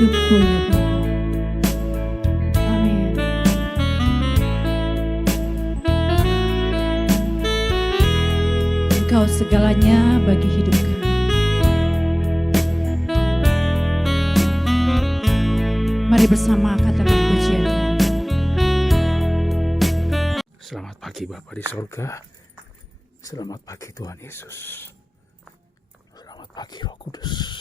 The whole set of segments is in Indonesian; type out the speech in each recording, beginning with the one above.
hidupku ya Bapa. Amin. Engkau segalanya bagi hidup kami. Mari bersama katakan pujian. Selamat pagi Bapa di surga. Selamat pagi Tuhan Yesus. Selamat pagi Roh Kudus.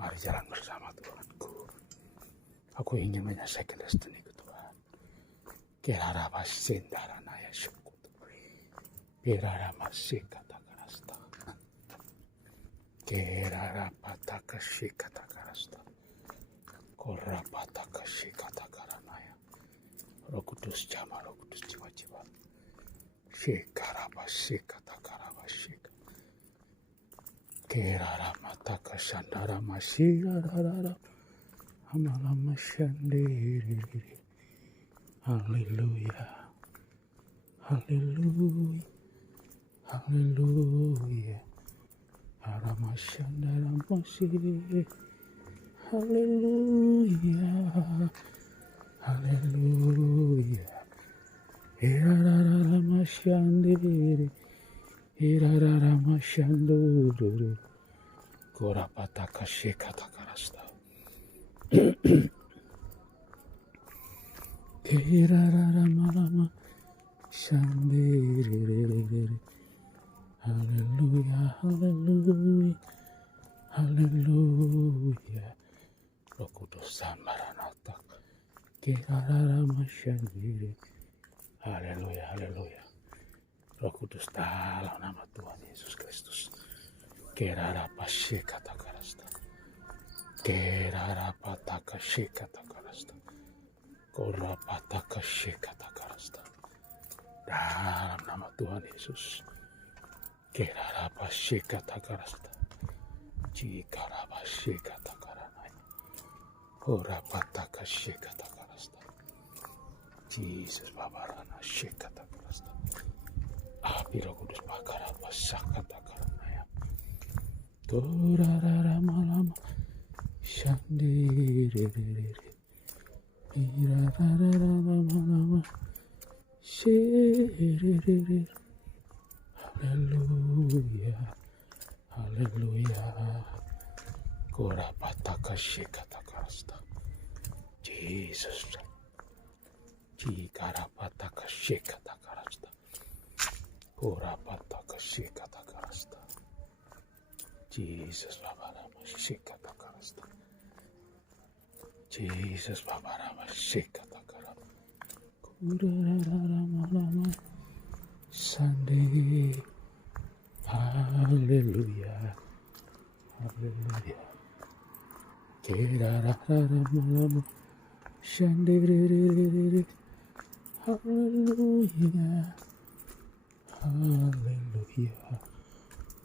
Mari jalan bersama Tuhanku. Aku ingin menyelesaikan destiniku Tuhan. Kerara sendara naya syukur. Kerara masih kata karasta. Kerara pataka kata karasta. Korra pataka kata karanaya. Roh Kudus jama, Roh Kudus jiwa-jiwa. Shekara masih kata karawashika. Kerara mataka sandara masih rara. Amalama shandiri. Haleluya. Haleluya. Haleluya. Arama shandara masih. Haleluya. Haleluya. Irarara mashandiri. Irarara mashanduru. Korapataka shekata karasta. Irarara malama shandiri. Haleluya. Haleluya. Haleluya. Roh Kudus Maranatha. Kirarara mashandiri. Haleluya. Haleluya. Roh Kudus dalam nama Tuhan Yesus Kristus. Kerara pasyekata karasta. Kerara pataka syekata karasta. Kora pataka syekata karasta. Dalam nama Tuhan Yesus. Kerara pasyekata karasta. Jikara pasyekata karanaya. Kora pataka syekata karasta. Jesus babarana syekata karasta. Api Roh Kudus bakara pasakata karanaya. Torarara malama shandiri. Irarara malama shiriri. Haleluya. Haleluya. Korapataka shikata karasta. Jesus. Jikarapataka shikata karasta. Korapataka shikata karasta. Jesus babarama shikata karasta. Jesus babarama shikata karasta. Kurarara malama Sunday. Hallelujah. Hallelujah. Kerarara malama Sunday. Hallelujah. Hallelujah.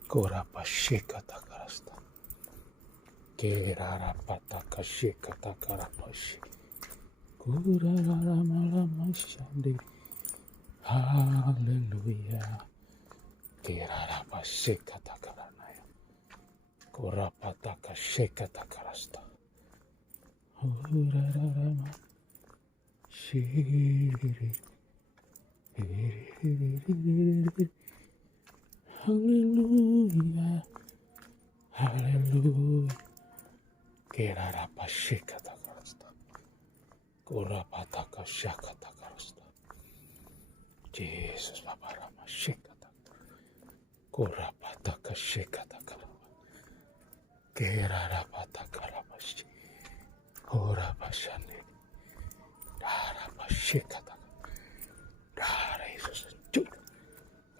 Korapa shekata karasta. Kerara pataka shekata karapashi. Kurarara malama shande. Hallelujah. Kerara pashekata karanaya. Korapataka shekata karasta. Kurarara ma shiri. Hallelujah. Hallelujah. Kerara pashekata karasta. Korapataka shakata karasta. Jesus babarama shekata. Korapataka shekata karama. Kerara pataka ramashi. Korapashane. Dara pashekata. Dara Yesus Juda.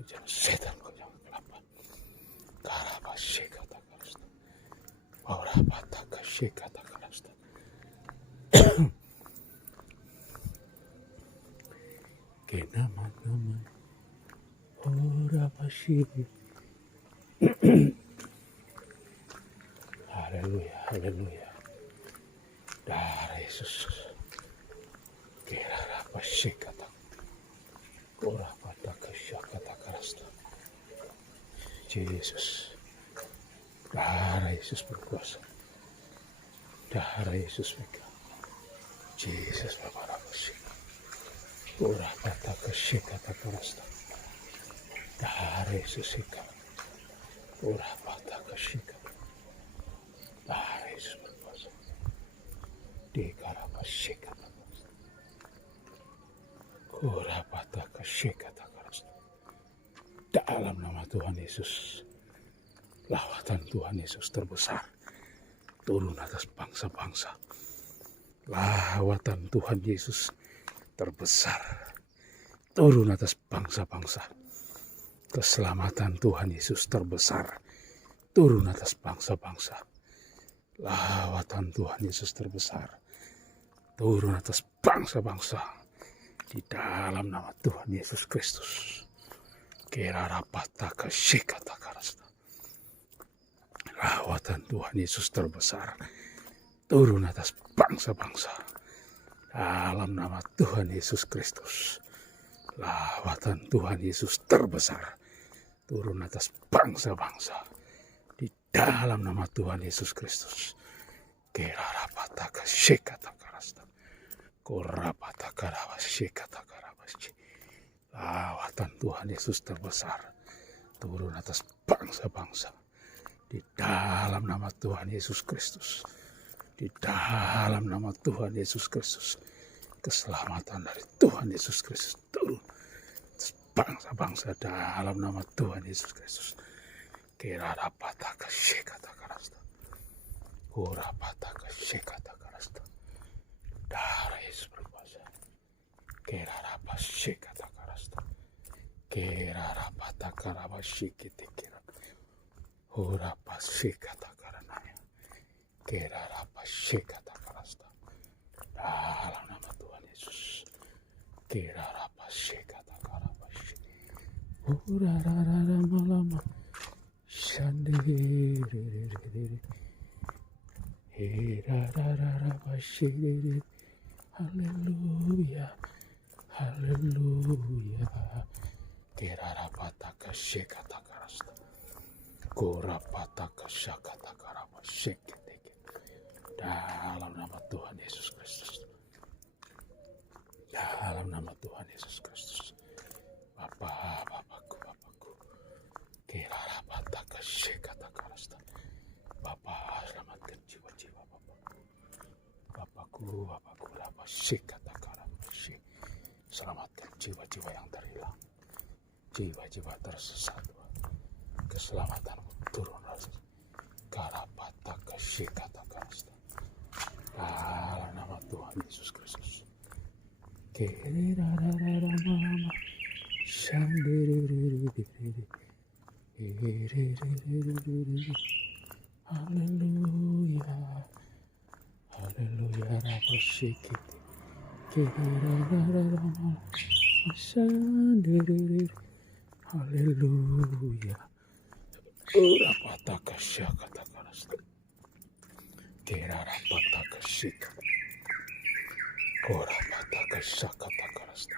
Jangan setan kau jangan kelapa. Karapa shekata karasta. Korapataka shekata karasta. Kenama-nama. Korapashiri. Haleluya, haleluya. Dara Yesus. Kerara pashekata. Korapataka shakata karasta. Jesus. Darah Yesus berkuasa. Darah Yesus pegang. Jesus Bapak Rabbasik. Ora pata kesik kata kerasta. Darah Yesus pegang. Ora pata kesik. Darah Yesus berkuasa. Dikarabasik kata kerasta. Ora pata kesik kata kerasta. Dalam nama Tuhan Yesus. Lawatan Tuhan Yesus terbesar turun atas bangsa-bangsa. Lawatan Tuhan Yesus terbesar turun atas bangsa-bangsa. Keselamatan Tuhan Yesus terbesar turun atas bangsa-bangsa. Lawatan Tuhan Yesus terbesar turun atas bangsa-bangsa. Di dalam nama Tuhan Yesus Kristus. Kerarapata kasikata karasta. Lawatan Tuhan Yesus terbesar turun atas bangsa-bangsa. Dalam nama Tuhan Yesus Kristus. Lawatan Tuhan Yesus terbesar turun atas bangsa-bangsa. Di dalam nama Tuhan Yesus Kristus. Kerarapata kasikata karasta. Korapata karabasikata karabasi. Lawatan Tuhan Yesus terbesar turun atas bangsa-bangsa. Di dalam nama Tuhan Yesus Kristus. Di dalam nama Tuhan Yesus Kristus. Keselamatan dari Tuhan Yesus Kristus turun atas bangsa-bangsa dalam nama Tuhan Yesus Kristus. Kerarapata kasikata karasta. Korapata kasikata karasta. Darah Yesus berkuasa. Kerarapasikata karasta. Kerarapata karabasikiti kira. Urapasikata karanaya. Kerarapasikata karasta. Dalam nama Tuhan Yesus. Kerarapasikata karabasi. Urararara malama. Shandiri. Hirarararabashiri. Haleluya. Haleluya. Kerarapata kasikata karasta. Korapata kasyakata karabashiki. Dalam nama Tuhan Yesus Kristus. Dalam nama Tuhan Yesus Kristus. Bapakku. Kerarapata kasikata karasta. Bapa, selamatkan jiwa-jiwa Bapakku, rapasikata karabasi. Selamatkan jiwa-jiwa yang terhilang. Jiwa-jiwa tersesat. Keselamatanmu turun lagi. Karapata kasikata karasta. Dalam nama Tuhan Yesus Kristus. Kerarararama. Shandiririririri. Haleluya. Haleluya. Rapasikiti. Kerarararama. Shandiriririr. Haleluya. Urapata kasyakata karasta. Kerarapata kasikata. Korapata kasyakata karasta.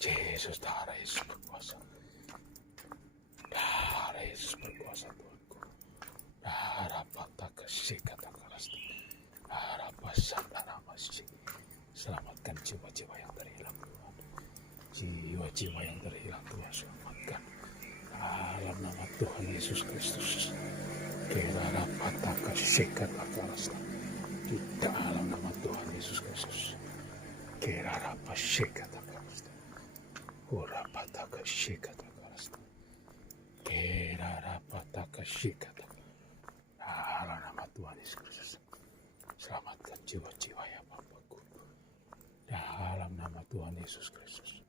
Yesus, darah Yesus berkuasa. Darah Yesus berkuasa Tuhanku. Darapata kasikata karasta. Darapasandaramasyi. Selamatkan jiwa-jiwa yang terhilang Tuhan. Jiwa-jiwa yang terhilang Tuhan selamatkan. Dalam nama Tuhan Yesus Kristus. Kerarapata kasikata karasta. Di dalam nama Tuhan Yesus Kristus. Kerarapasikata karasta. Urapata kasikata karasta. Kerarapata kasikata. Dalam nama Tuhan Yesus Kristus. Selamatkan jiwa-jiwa ya Bapakku. Dalam nama Tuhan Yesus Kristus.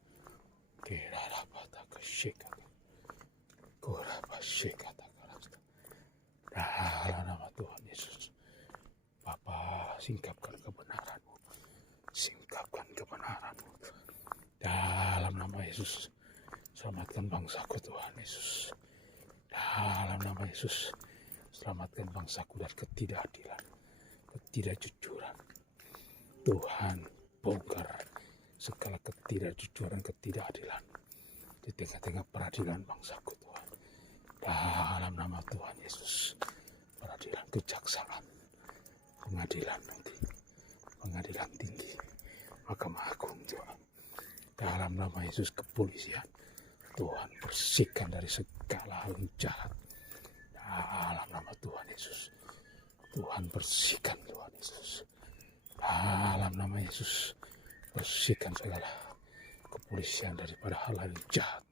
Kerarapata kasikata. Korapasikata karasta. Dalam nama Tuhan Yesus. Bapa, singkapkan kebenaran-Mu. Singkapkan kebenaran-Mu. Dalam nama Yesus. Selamatkan bangsaku Tuhan Yesus. Dalam nama Yesus. Selamatkan bangsaku dari ketidakadilan. Ketidakjujuran. Tuhan, bongkar segala ketidakjujuran, ketidakadilan. Di tengah-tengah peradilan bangsaku Tuhan. Dalam nama Tuhan Yesus, peradilan kejaksaan, pengadilan nanti, pengadilan tinggi, Mahkamah Agung Tuhan. Dalam nama Yesus, kepolisian, Tuhan bersihkan dari segala hal yang jahat. Dalam nama Tuhan Yesus, Tuhan bersihkan Tuhan Yesus. Dalam nama Yesus, bersihkan segala kepolisian daripada hal-hal yang jahat.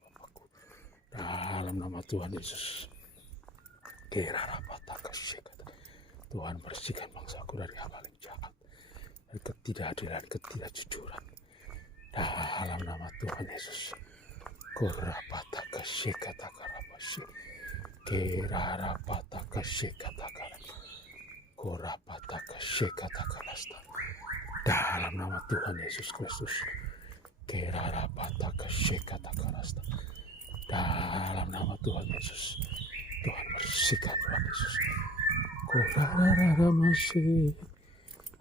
Dalam nama Tuhan Yesus, Tuhan bersihkan bangsaku dari hal-hal yang jahat, dari ketidakadilan, ketidakjujuran. Dalam nama Tuhan Yesus, dalam nama Tuhan Yesus Kristus, dalam nama Tuhan Yesus, Tuhan bersihkan Tuhan Yesus.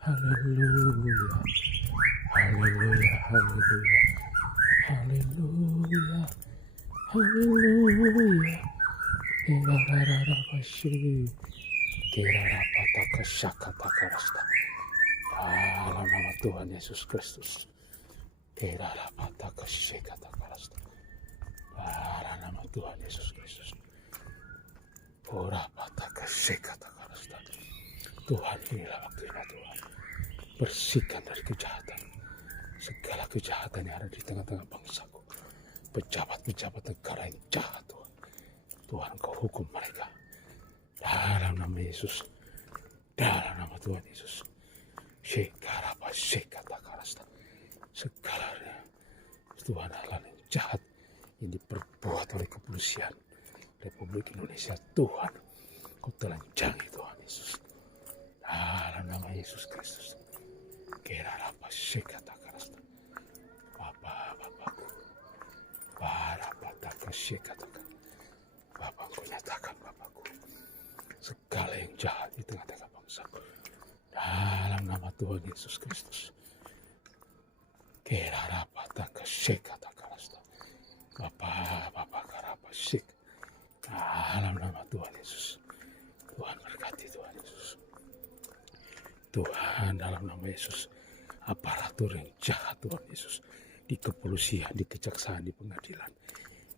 Haleluya, haleluya, haleluya, haleluya, haleluya. Dalam nama Tuhan Yesus Kristus, dalam nama Tuhan Yesus Kristus, Tuhan, inilah waktunya Tuhan. Bersihkan dari kejahatan, segala kejahatan yang ada di tengah-tengah bangsaku, pejabat-pejabat negara yang jahat Tuhan. Tuhan, Kau hukum mereka dalam nama Yesus, dalam nama Tuhan Yesus. Segala Tuhan, hal yang jahat yang diperbuat oleh kepolisian Republik Indonesia, Tuhan, Kau telanjangi Tuhan Yesus. Dalam nama Yesus Kristus. Bapakku, Bapakku, nyatakan Bapakku segala yang jahat di tengah-tengah bangsa. Dalam nama Tuhan Yesus Kristus. Dalam nama Tuhan Yesus. Tuhan berkati Tuhan Yesus. Tuhan, dalam nama Yesus, aparatur yang jahat Tuhan Yesus, di kepolisian, di kejaksaan, di pengadilan,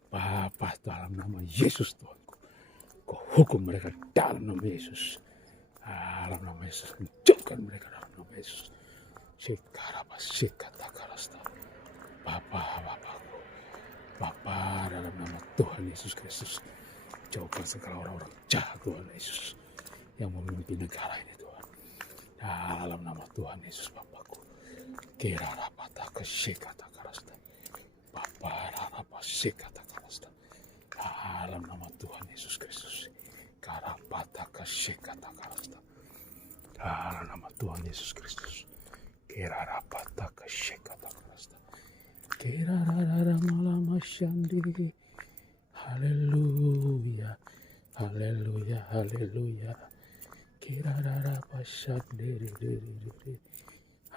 Bapa, dalam nama Yesus Tuhanku, Kau hukum mereka dalam nama Yesus. Dalam nama Yesus, hancurkan mereka dalam nama Yesus. Bapakku, Bapa, dalam nama Tuhan Yesus Kristus, jauhkan segala orang-orang jahat Tuhan Yesus yang memimpin negara ini Tuhan. Dalam nama Tuhan Yesus Bapakku, dalam nama Tuhan Yesus Kristus, dalam nama Tuhan Yesus Kristus, haleluya, haleluya, haleluya.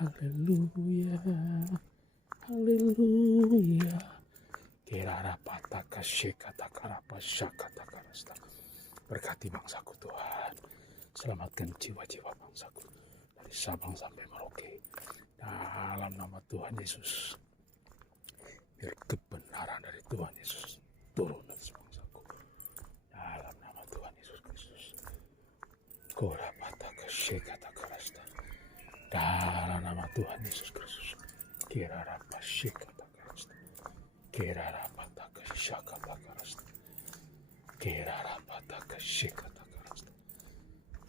Haleluya, haleluya. Berkati bangsaku Tuhan, selamatkan jiwa-jiwa bangsaku dari Sabang sampai Merauke. Dalam nama Tuhan Yesus, biar kebenaran dari Tuhan Yesus turun dari bangsaku. Dalam nama Tuhan Yesus Kristus. Dalam nama Tuhan Yesus Kristus.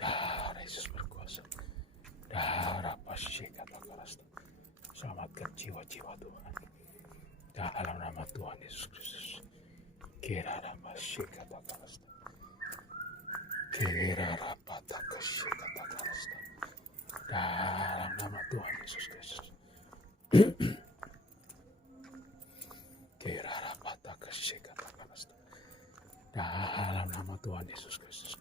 Darah Yesus berkuasa. Darah Pasyekatakarasta. Selamatkan jiwa-jiwa Tuhan. Dalam nama Tuhan Yesus Kristus. Kirara Pasyekatakarasta. Kirara Patakashekatakarasta. Dalam nama Tuhan Yesus Kristus. Kirara Patakashekatakarasta. Dalam nama Tuhan Yesus Kristus.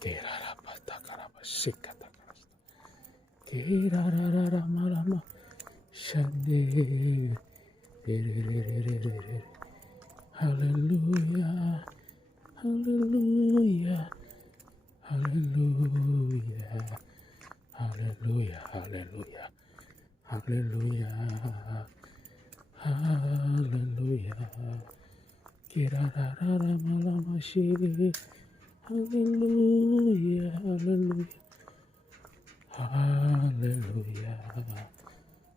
Kirara Patakarapasekatakarasta. Kirara Malama Shande. Haleluya. haleluya, haleluya, haleluya, haleluya, haleluya, haleluya. Kirarara malamashi, haleluya, haleluya, haleluya.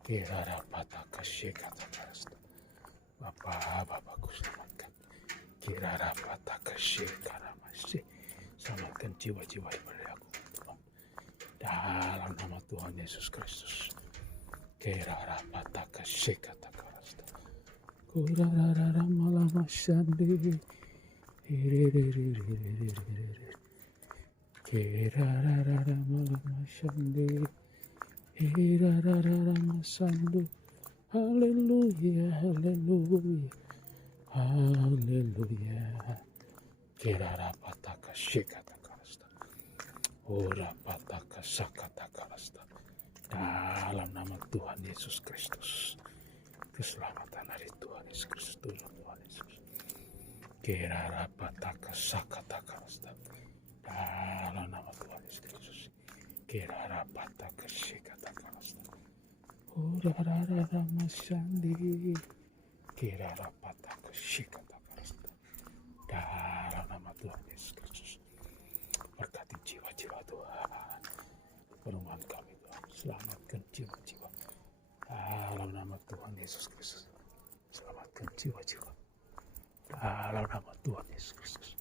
Kirarapataka shekatakarasta. Bapakku selamatkan. Kirarapataka shekaramasi. Selamatkan jiwa-jiwa yang berlaku Tuhan. Dalam nama Tuhan Yesus Kristus. Kirarapataka shekatakarasta. Kurarara malamasandi. Kirarara malamasandi. Kirarara masandu. Haleluya, haleluya, haleluya. Kirarapataka shekatakarasta. Ora pataka sakatakarasta. Dalam nama Tuhan Yesus Kristus. Keselamatan dari Tuhan Yesus Kristus. Tuhan Yesus. Kirarapataka sakatakarasta. Dalam nama Tuhan Yesus Kristus. Kirarapataka shekatakarasta. Urarara masandi. Kirarapataka shekatakarasta. Dalam nama Tuhan Yesus Kristus. Berkati jiwa-jiwa Tuhan. Firman kami Tuhan. Selamatkan jiwa-jiwa. Dalam nama Tuhan Yesus Kristus. Selamatkan jiwa-jiwa. Dalam nama Tuhan Yesus Kristus.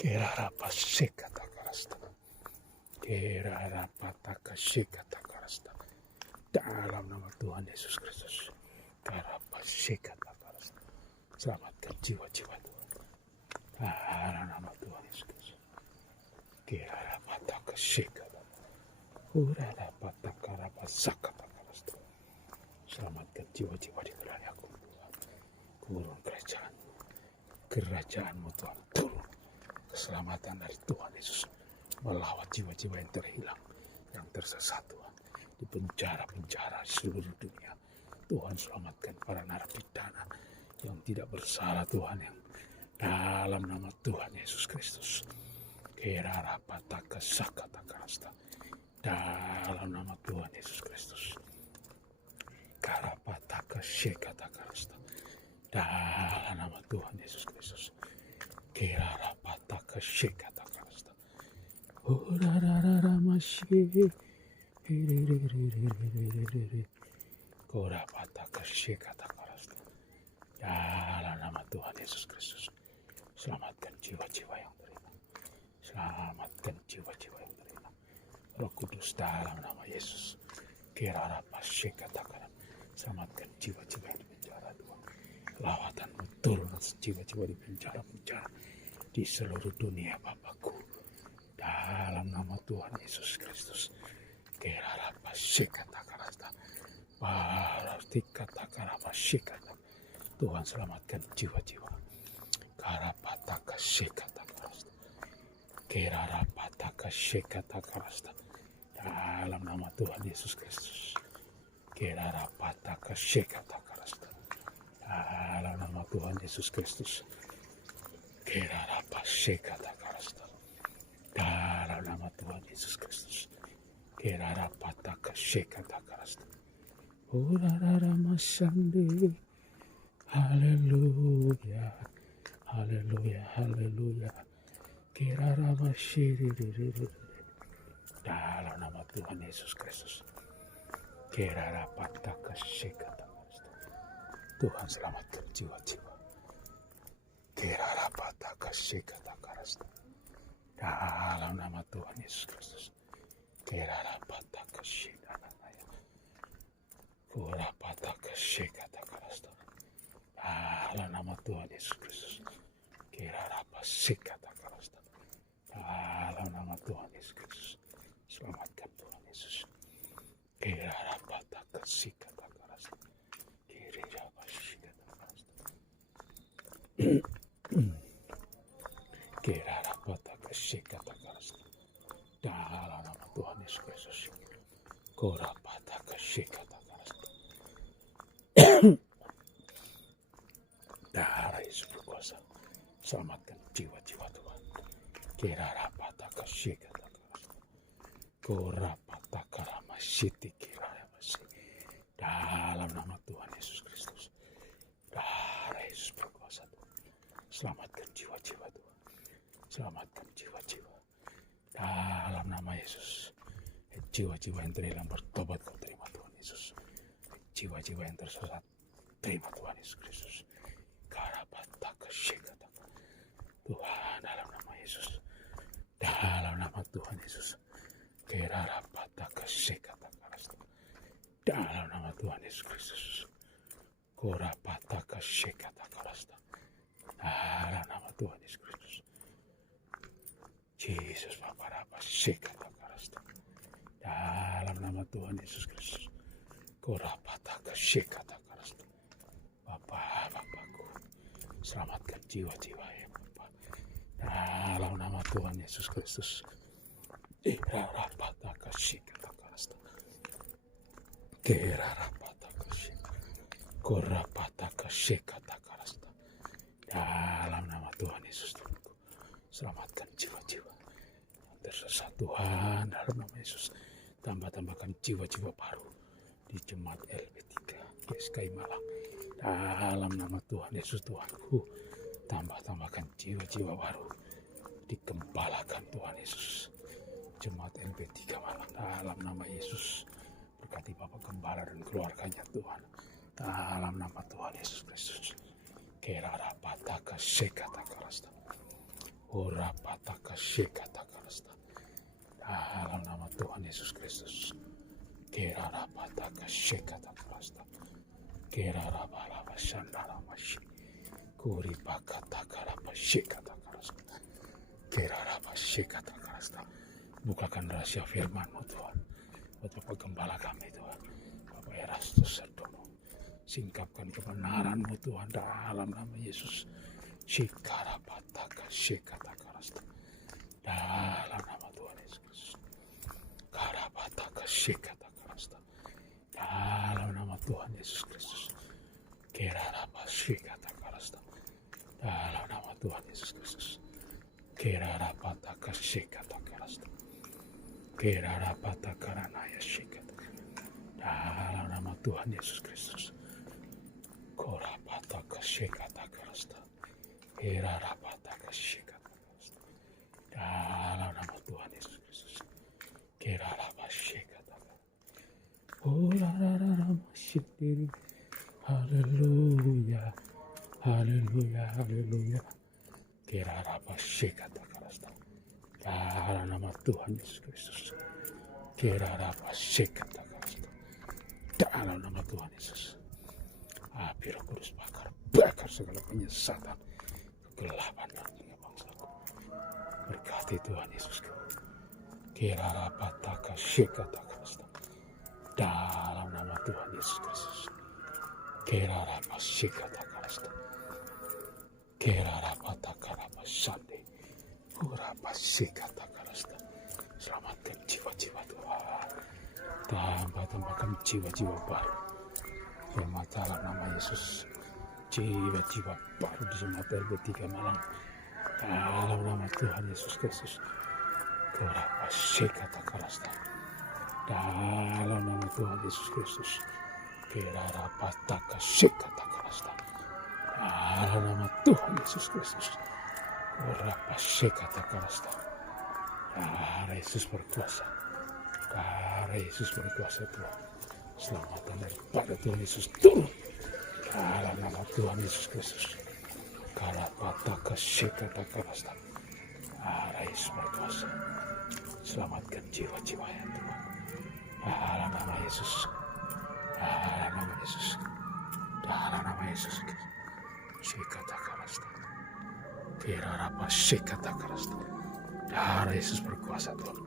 Kirarapa shekatakarasta. Kirarapataka shekatakarasta. Dalam nama Tuhan Yesus Kristus. Kirarapa shekatakarasta. Selamatkan jiwa-jiwa Tuhan. Dalam nama Tuhan Yesus Kristus. Kirarapataka shekatakarasta. Urarapataka rapasakatakarasta. Selamatkan jiwa-jiwa di wilayahku Tuhan. Turun kerajaan-Mu. Kerajaan-Mu Tuhan turun. Keselamatan dari Tuhan Yesus. Melawat jiwa-jiwa yang terhilang, yang tersesat Tuhan. Di penjara-penjara seluruh dunia. Tuhan selamatkan para narapidana yang tidak bersalah Tuhan. Yang dalam nama Tuhan Yesus Kristus. Kirarapataka sakatakarasta. Dalam nama Tuhan Yesus Kristus. Karapataka shekatakarasta. Dalam nama Tuhan Yesus Kristus. Kirarapataka shekatakarasta. Urarara masyi. Korapataka shekatakarasta. Dalam nama Tuhan Yesus Kristus. Selamatkan jiwa-jiwa yang terhilang. Selamatkan jiwa-jiwa yang terhilang. Roh Kudus dalam nama Yesus. Kirarapa shekatakarasta. Selamatkan jiwa-jiwa yang di penjara Tuhan. Lawatan-Mu turun atas jiwa-jiwa di penjara-penjara di seluruh dunia Bapakku. Dalam nama Tuhan Yesus Kristus. Kirarapa shekatakarasta. Paratikatakarapa shekatakarasta. Tuhan selamatkan jiwa-jiwa. Karapataka shekatakarasta. Kirarapataka shekatakarasta. Dalam nama Tuhan Yesus Kristus. Kirarapataka shekatakarasta. Dalam nama Tuhan Yesus Kristus. Kirarapa shekatakarasta. Dalam nama Tuhan Yesus Kristus. Kirarapataka shekatakarasta. Urarara masandi. Haleluya. Haleluya. Haleluya. Kirarama shiri. Dalam nama Tuhan Yesus Kristus. Kirarapataka shekatakarasta. Tuhan selamatkan jiwa-jiwa. Kirarapataka shekatakarasta. Dalam nama Tuhan Yesus Kristus. Kirarapataka shekatakarasta. Kurapataka shekatakarasta. Dalam nama Tuhan Yesus Kristus. Kirarapa shekatakarasta. Dalam nama Tuhan Yesus Kristus. Selamatkan Tuhan Yesus. Kirarapataka shekatakarasta. Kirarapa shekatakarasta. Kirarapataka shekatakarasta. Dalam nama Tuhan Yesus Kristus. Kurapataka shekatakarasta. Darah Yesus berkuasa. Selamatkan Kirarapataka shikataka. Korapataka ramasiti kirayamasi. Dalam nama Tuhan Yesus Kristus. Darah Yesus berkuasa Tuhan. Selamatkan jiwa-jiwa Tuhan. Selamatkan jiwa-jiwa. Dalam nama Yesus. Jiwa-jiwa yang terhilang bertobat kau terima Tuhan Yesus. Jiwa-jiwa yang tersesat terima Tuhan Yesus Kristus. Karapataka shikataka. Tuhan dalam nama Yesus. Dalam nama Tuhan Yesus. Kerarapataka shikataka. Dalam nama Tuhan Yesus Kristus. Korapataka shikataka. Dalam nama Tuhan Yesus Kristus. Yesus Bapak shikataka. Dalam nama Tuhan Yesus Kristus. Korapataka shikataka. Bapakku, selamatkan jiwa-jiwa ya Bapak. Dalam nama Tuhan Yesus Kristus. Irarapataka shikataka. Kerarapataka shikataka. Korapataka shikataka. Dalam nama Tuhan Yesus Tuhanku. Selamatkan jiwa-jiwa yang tersesat Tuhan. Dalam nama Yesus. Tambahkan jiwa-jiwa baru di Jemaat LB3 GSKI Malang. Dalam nama Tuhan Yesus Tuhanku, tambahkan jiwa-jiwa baru, dikembalakan Tuhan Yesus. Jemaat LB3 Malang, dalam nama Yesus, berkati Bapak Gembala dan keluarganya Tuhan. Dalam nama Tuhan Yesus Kristus. Kerarapataka shikataka. Orapataka shikataka. Dalam nama Tuhan Yesus Kristus. Kerarapataka shikataka. Kerarabalaba shandaramashi. Kuripakatakara shikataka. Keraraba shikataka. Bukakan rahasia firman-Mu Tuhan. Buat Bapak Gembala kami Tuhan. Bapak Erastus Sardono. Singkapkan kebenaran-Mu Tuhan dalam nama Yesus. Shikarapataka shikataka. Dalam nama Tuhan Yesus. Karapataka shikataka. Dalam nama Tuhan Yesus Kristus. Kerarapa shikataka. Dalam nama Tuhan Yesus Kristus. Kerarapataka shikataka. Kerarapataka ranaya shikataka. Dalam nama Tuhan Yesus Kristus. Korapataka shikataka. Kerarapataka shikataka. Dalam nama Tuhan Yesus Kristus. Kerarapa shikataka. Oh rarararamashitiri. Haleluya. Haleluya. Haleluya. Kerarapa shikataka. Dalam nama Tuhan Yesus Kristus. Kerarapa shikataka. Dalam nama Tuhan Yesus. Api Roh Kudus bakar segala penyesatan, kegelapan dan bangsaku. Berkati Tuhan Yesus. Kerarapataka shikataka. Dalam nama Tuhan Yesus Kristus. Kerarapa shikataka. Kerarapataka ramasande. Urapa shikataka. Selamatkan jiwa-jiwa Tuhan. Tambahkan jiwa-jiwa baru. Jemaat dalam nama Yesus. Jiwa-jiwa baru di Jemaat LB3 Malang. Dalam nama Tuhan Yesus Kristus. Urapa shikataka. Dalam nama Tuhan Yesus Kristus. Kerarapataka shikataka. Dalam nama Tuhan Yesus Kristus. Urapa shikataka. Darah Yesus berkuasa. Darah Yesus berkuasa Tuhan. Selamatan daripada Tuhan Yesus turun. Dalam nama Tuhan Yesus Kristus. Karapataka shikataka. Darah Yesus berkuasa. Selamatkan jiwa-jiwa ya Tuhan. Dalam nama Yesus. Dalam nama Yesus. Dalam nama Yesus. Shikataka. Kirarapa shikataka. Darah Yesus berkuasa Tuhan.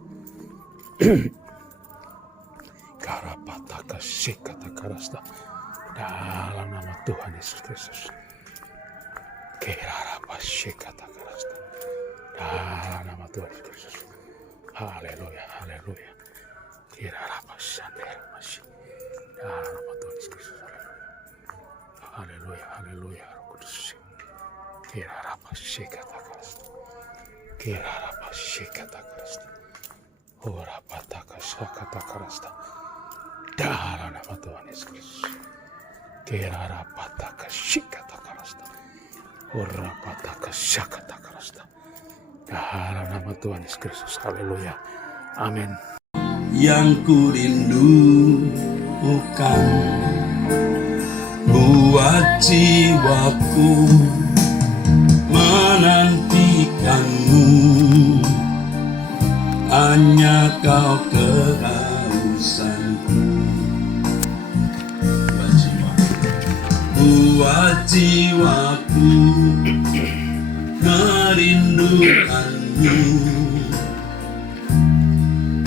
Karapataka shikataka. Dalam nama Tuhan Yesus Kristus. Kirarapa shikataka. Dalam nama Tuhan Yesus Kristus. Haleluya, haleluya. Kirarapa shandaramashi. Dalam nama Tuhan Yesus Kristus. Haleluya, haleluya. Roh Kudus. Kirarapa shikataka. Kirarapa shikata karasta. Ora pataka shakata karasta. Dalam nama Tuhan Yesus Kristus. Kerara pataka shikata karasta. Ora pataka shakata karasta. Dalam nama Tuhan Yesus Kristus. Haleluya. Amin. Yang ku rindukan buat jiwaku menantikanmu, hanya kau kehausanku. Buat jiwaku merindukanmu,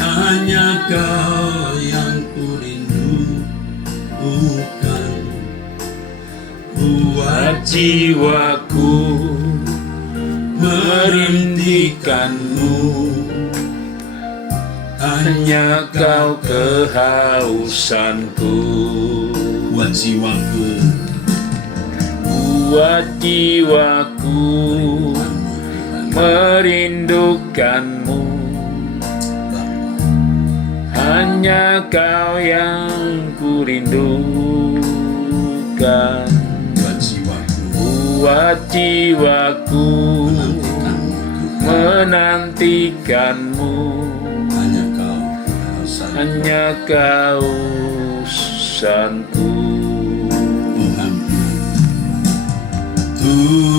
hanya kau yang ku rindukan. Buat jiwaku merindukanmu, hanya kau kehausanku. Buat jiwaku, buat jiwaku merindukanmu, hanya kau yang ku rindukan. Buat jiwaku menantikanmu, hanya kau kehausanku.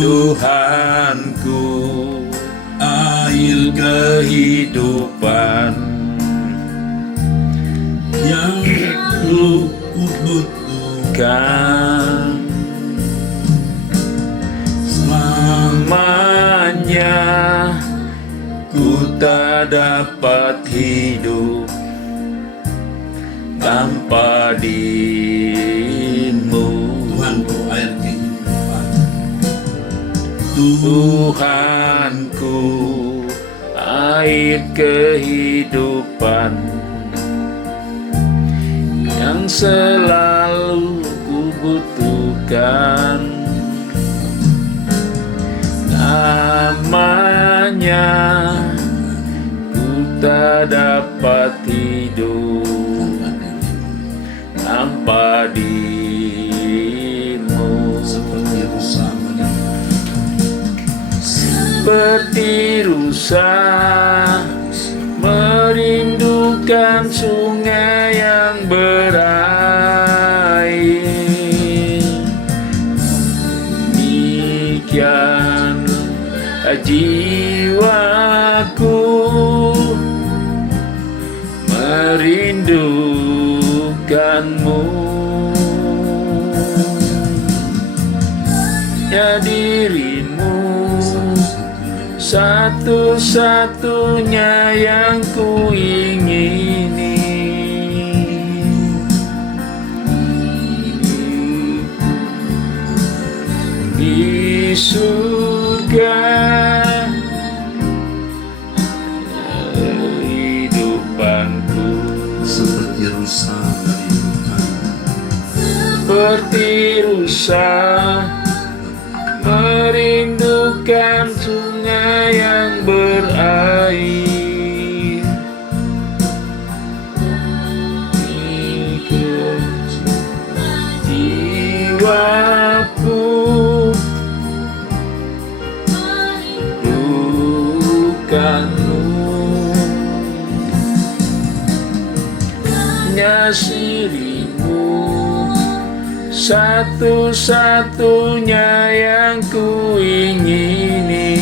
Tuhanku, air kehidupan yang ku butuhkan selamanya. Ku tak dapat hidup tanpa dirimu. Tuhanku, air kehidupan. Tuhanku, air kehidupan yang selalu ku butuhkan. Namanya ku tak dapat hidup tanpa dirimu. Seperti rusa merindukan sungai yang berair, demikian jiwaku merindukanmu. Ya dirimu satu-satunya yang ku ingini. Di surga kehidupanku seperti rusa merindukan sungai yang berair. Jiwaku merindukanmu, nyasirimu satu-satunya yang ku ingini.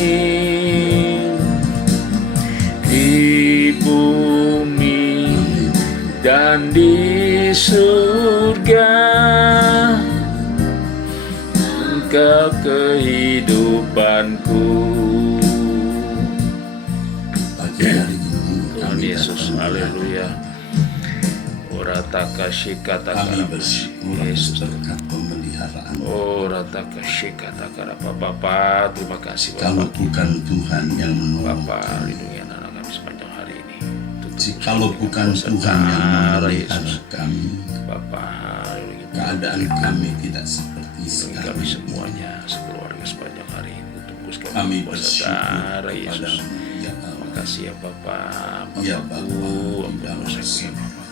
Di bumi dan di surga Engkau kehidupanku. Tuhan Yesus, haleluya. Kami bersyukur Yesus berkat pemeliharaan. Bapak, terima kasih Bapak. Kalau bukan Tuhan yang menolong Bapak, lindungi anak kami sepanjang hari ini. Jikalau bukan Tuhan yang memelihara kami, Bapak, keadaan kami tidak seperti lindungi kami semuanya, sekeluarga sepanjang hari ini. Tembus kami kuasa bersyukur darah Yesus. kepadamu, ya Allah. kasih ya Bapak. Ya Bapakku, Bapa, di ampun dalam dosaku ya Bapak.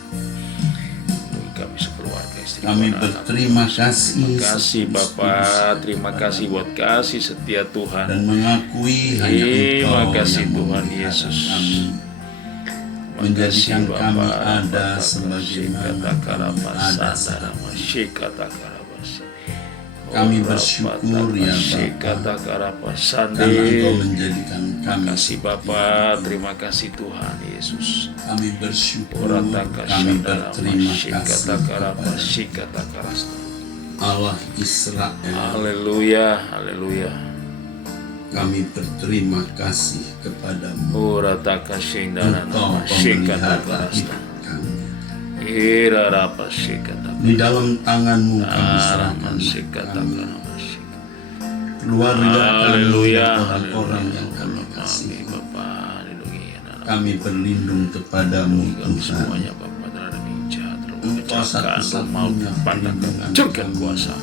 Bagi kami sekeluarga, istri kami anak-anak. berterima kasih. Terima kasih Bapak, terima kasih buat kasih setia Tuhan. Dan mengakui hanya Terima Engkau kasih yang Tuhan memelihara Yesus. kami, Terima menjadikan kasih, kami Bapak. ada Bapak, sebagaimana kami ada sekarang. Kami bersyukur ya Bapa, karena Engkau menjadikan kami. kasih Bapak, terima kasih Tuhan Yesus. Kami bersyukur, Orataka kami Shandara berterima Shikata kasih Karapa kepada Shikata Karasta. Allah Israel. Haleluya, haleluya. Kami berterima kasih kepadamu. Orataka Shandara Engkau Shikata pemelihara Karasta. hidup kami. Ira Rapa Shikata. Di dalam tangan-Mu kami serahkan Shikata kami, Karapa Shikata. keluarga kami, Haleluya, dan orang-orang yang kami Amin kasih. Bapak, haleluya. Kami berlindung kepadamu Kami Tuhan. semuanya Bapak terhadap yang jahat, Engkau kecelakaan, mau satu-satunya pandang perlindungan hancurkan kami. kuasa.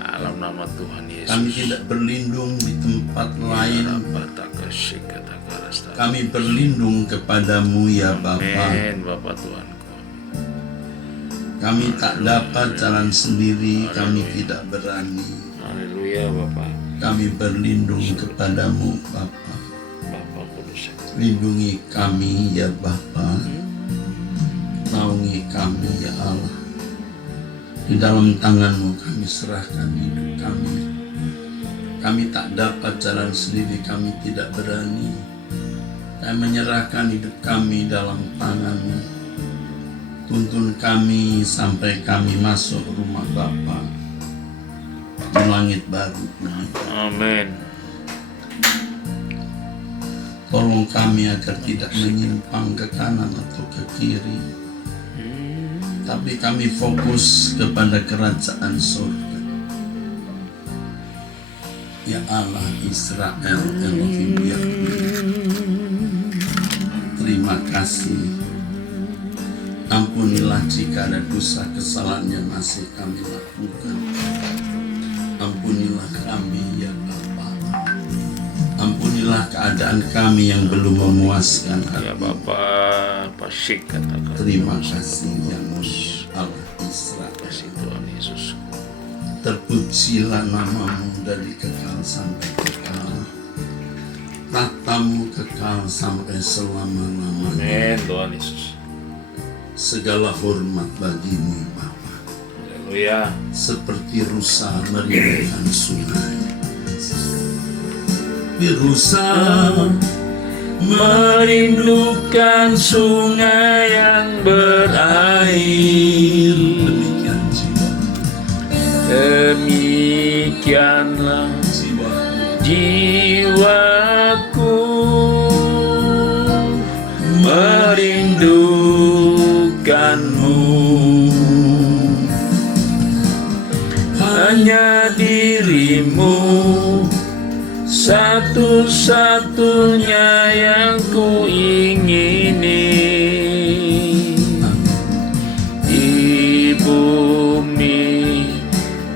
Dalam nama Tuhan Yesus. Kami tidak berlindung di tempat lain. Kami berlindung kepadamu ya Bapa. Amin Bapak Tuhanku. Kami tak dapat jalan sendiri, kami tidak berani. Haleluya Bapak. Kami berlindung kepadamu Bapa. Bapak Kudus. Lindungi kami ya Bapa. Naungi kami ya Allah. Di dalam tangan-Mu kami serahkan hidup kami. Kami tak dapat jalan sendiri, kami tidak berani. Kami menyerahkan hidup kami dalam tangan-Mu. Tuntun kami sampai kami masuk rumah Bapa di langit baru. Amin. Tolong kami agar tidak menyimpang ke kanan atau ke kiri, tapi kami fokus kepada kerajaan surga. Ya Allah Israel, Elohim Yahweh, terima kasih. Ampunilah jika ada dosa kesalahan yang masih kami lakukan. Ampunilah kami ya Bapa. Ampunilah keadaan kami yang belum memuaskan Ya hati. Bapak, Pasik katakan. Terima kasih ya Allah Israel. Kasih Tuhan Yesus. Terpujilah namamu dari kekal sampai kekal. Tahtamu kekal sampai selama-lamanya. Amin Tuhan Yesus. Segala hormat bagimu Bapa. Haleluya. Seperti rusa merindukan sungai. Rusa Merindukan sungai yang berair. demikian jiwa. Demikianlah jiwaku merindukanmu. Hanya dirimu satu-satunya yang ku ingini di bumi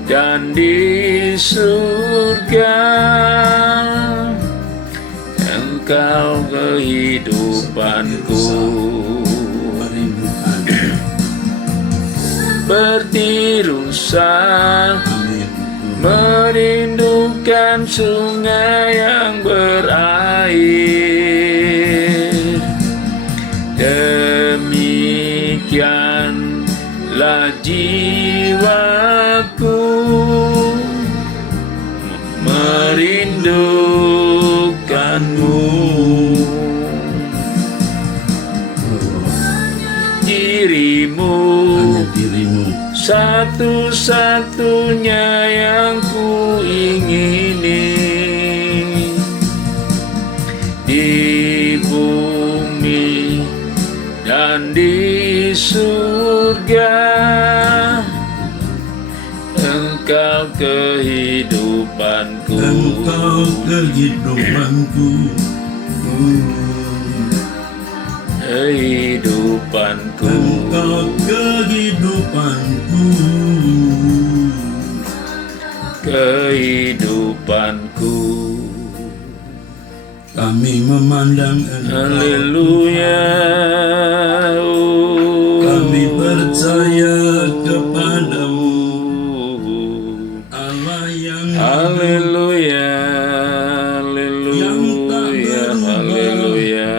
dan di surga. Engkau kehidupanku, Merindukan. seperti rusa Amin. merindukan sungai yang berair. Demikianlah jiwaku merindukanmu. Dirimu Hanya dirimu. satu-satunya yang ku ingini di bumi dan di surga. Engkau kehidupanku, Engkau kehidupanku. kehidupanku, Engkau kehidupanku. kehidupanku. Kami memandang Engkau, Haleluya. kami percaya kepadamu, Allah yang Haleluya. Haleluya. Haleluya.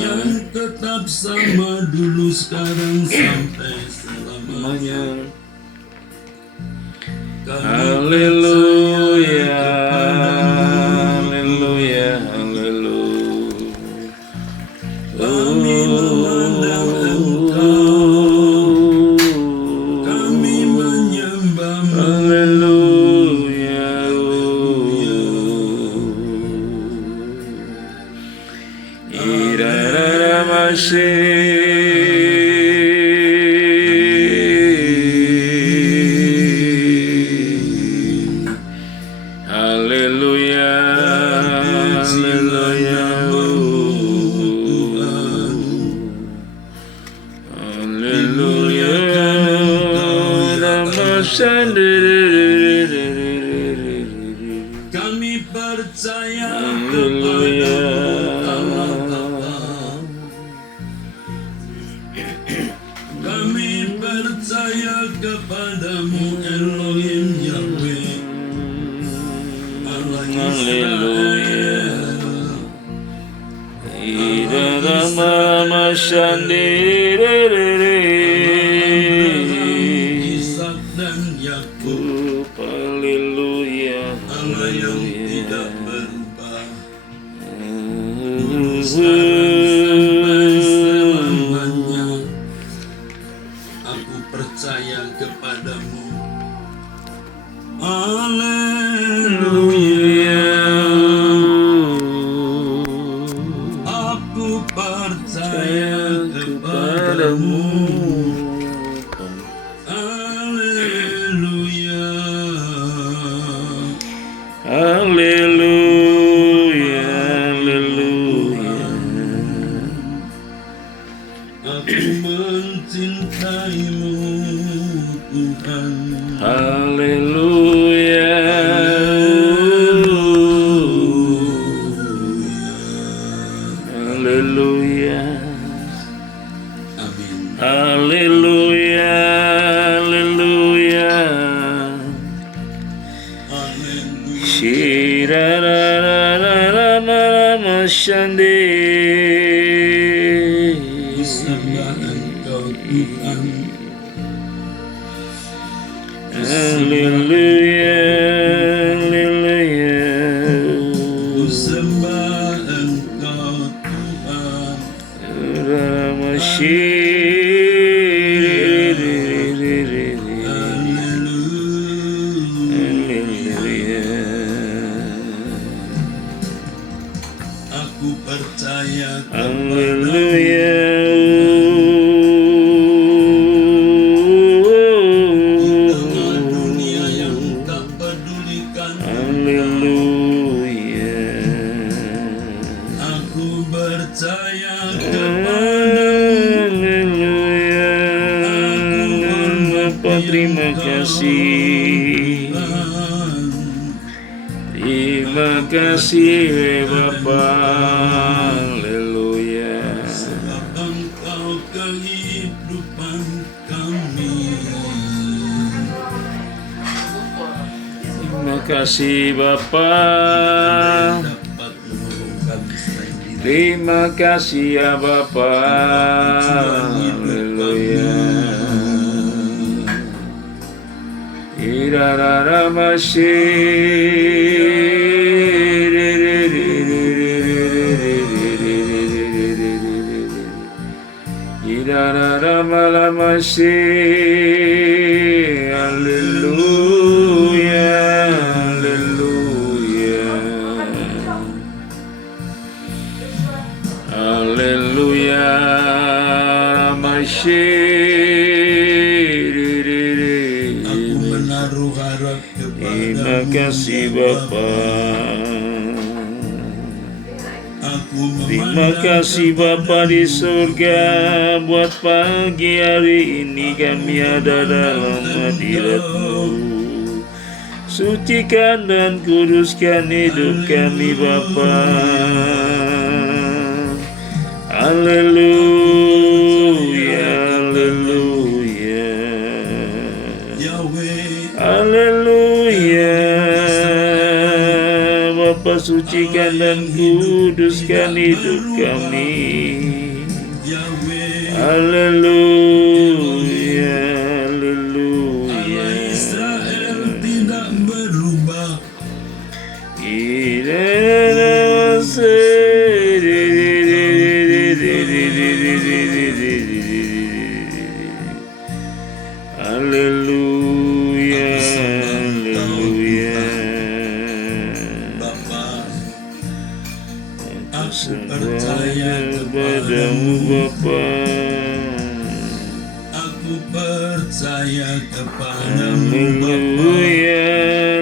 yang tetap sama dulu, sekarang, sampai selamanya. Kami Haleluya. percaya kepadamu, Haleluya. kami memandang Engkau, kami menyembahmu. Haleluya. Irara masih. Haleluya. Haleluya. Haleluya. Kami percaya Haleluya. kepadamu, Allah Bapa. Kami percaya kepadamu, Elohim Yahweh, Allah Israel. Irara mama shandiri. Ishak dan Yakub, Haleluya. Allah yang tidak berubah, selamanya. Aku percaya kepadamu. Haleluya. Aku percaya kepadamu. Haleluya. Haleluya. Haleluya. Aku mencintaimu, Tuhan. Haleluya. Haleluya. Amin. Haleluya. Haleluya. Haleluya. Shirararararama shande. Disembah Engkau, Tuhan. Haleluya. Haleluya. Disembah Engkau, Tuhan. Rama Haleluya. Aku percaya Haleluya. di tengah dunia yang tak pedulikan. Haleluya. Aku percaya kepadamu. Haleluya. Bapa, terima kasih. Terima kasih Bapa. Haleluya. Sebab Engkau kehidupan kami. Terima kasih Bapa. Dapat menolong kami selain diri. Terima kasih ya Bapa. Haleluya. Irara masih. Haleluya. Haleluya. Haleluya. Masih. Aku menaruh harap Terima kepadamu. kasih ya Bapa. Aku Terima kasih Bapa di surga. Buat pagi hari ini kami ada dalam hadirat-Mu. Sucikan dan kuduskan hidup kami Bapa. Haleluya, haleluya, haleluya. Bapa, sucikan dan kuduskan hidup kami. Haleluya, haleluya. Israel tidak berubah. Haleluya, haleluya. Bapa, aku percaya kepadamu Bapa. Aku percaya kepadamu Bapa. Haleluya,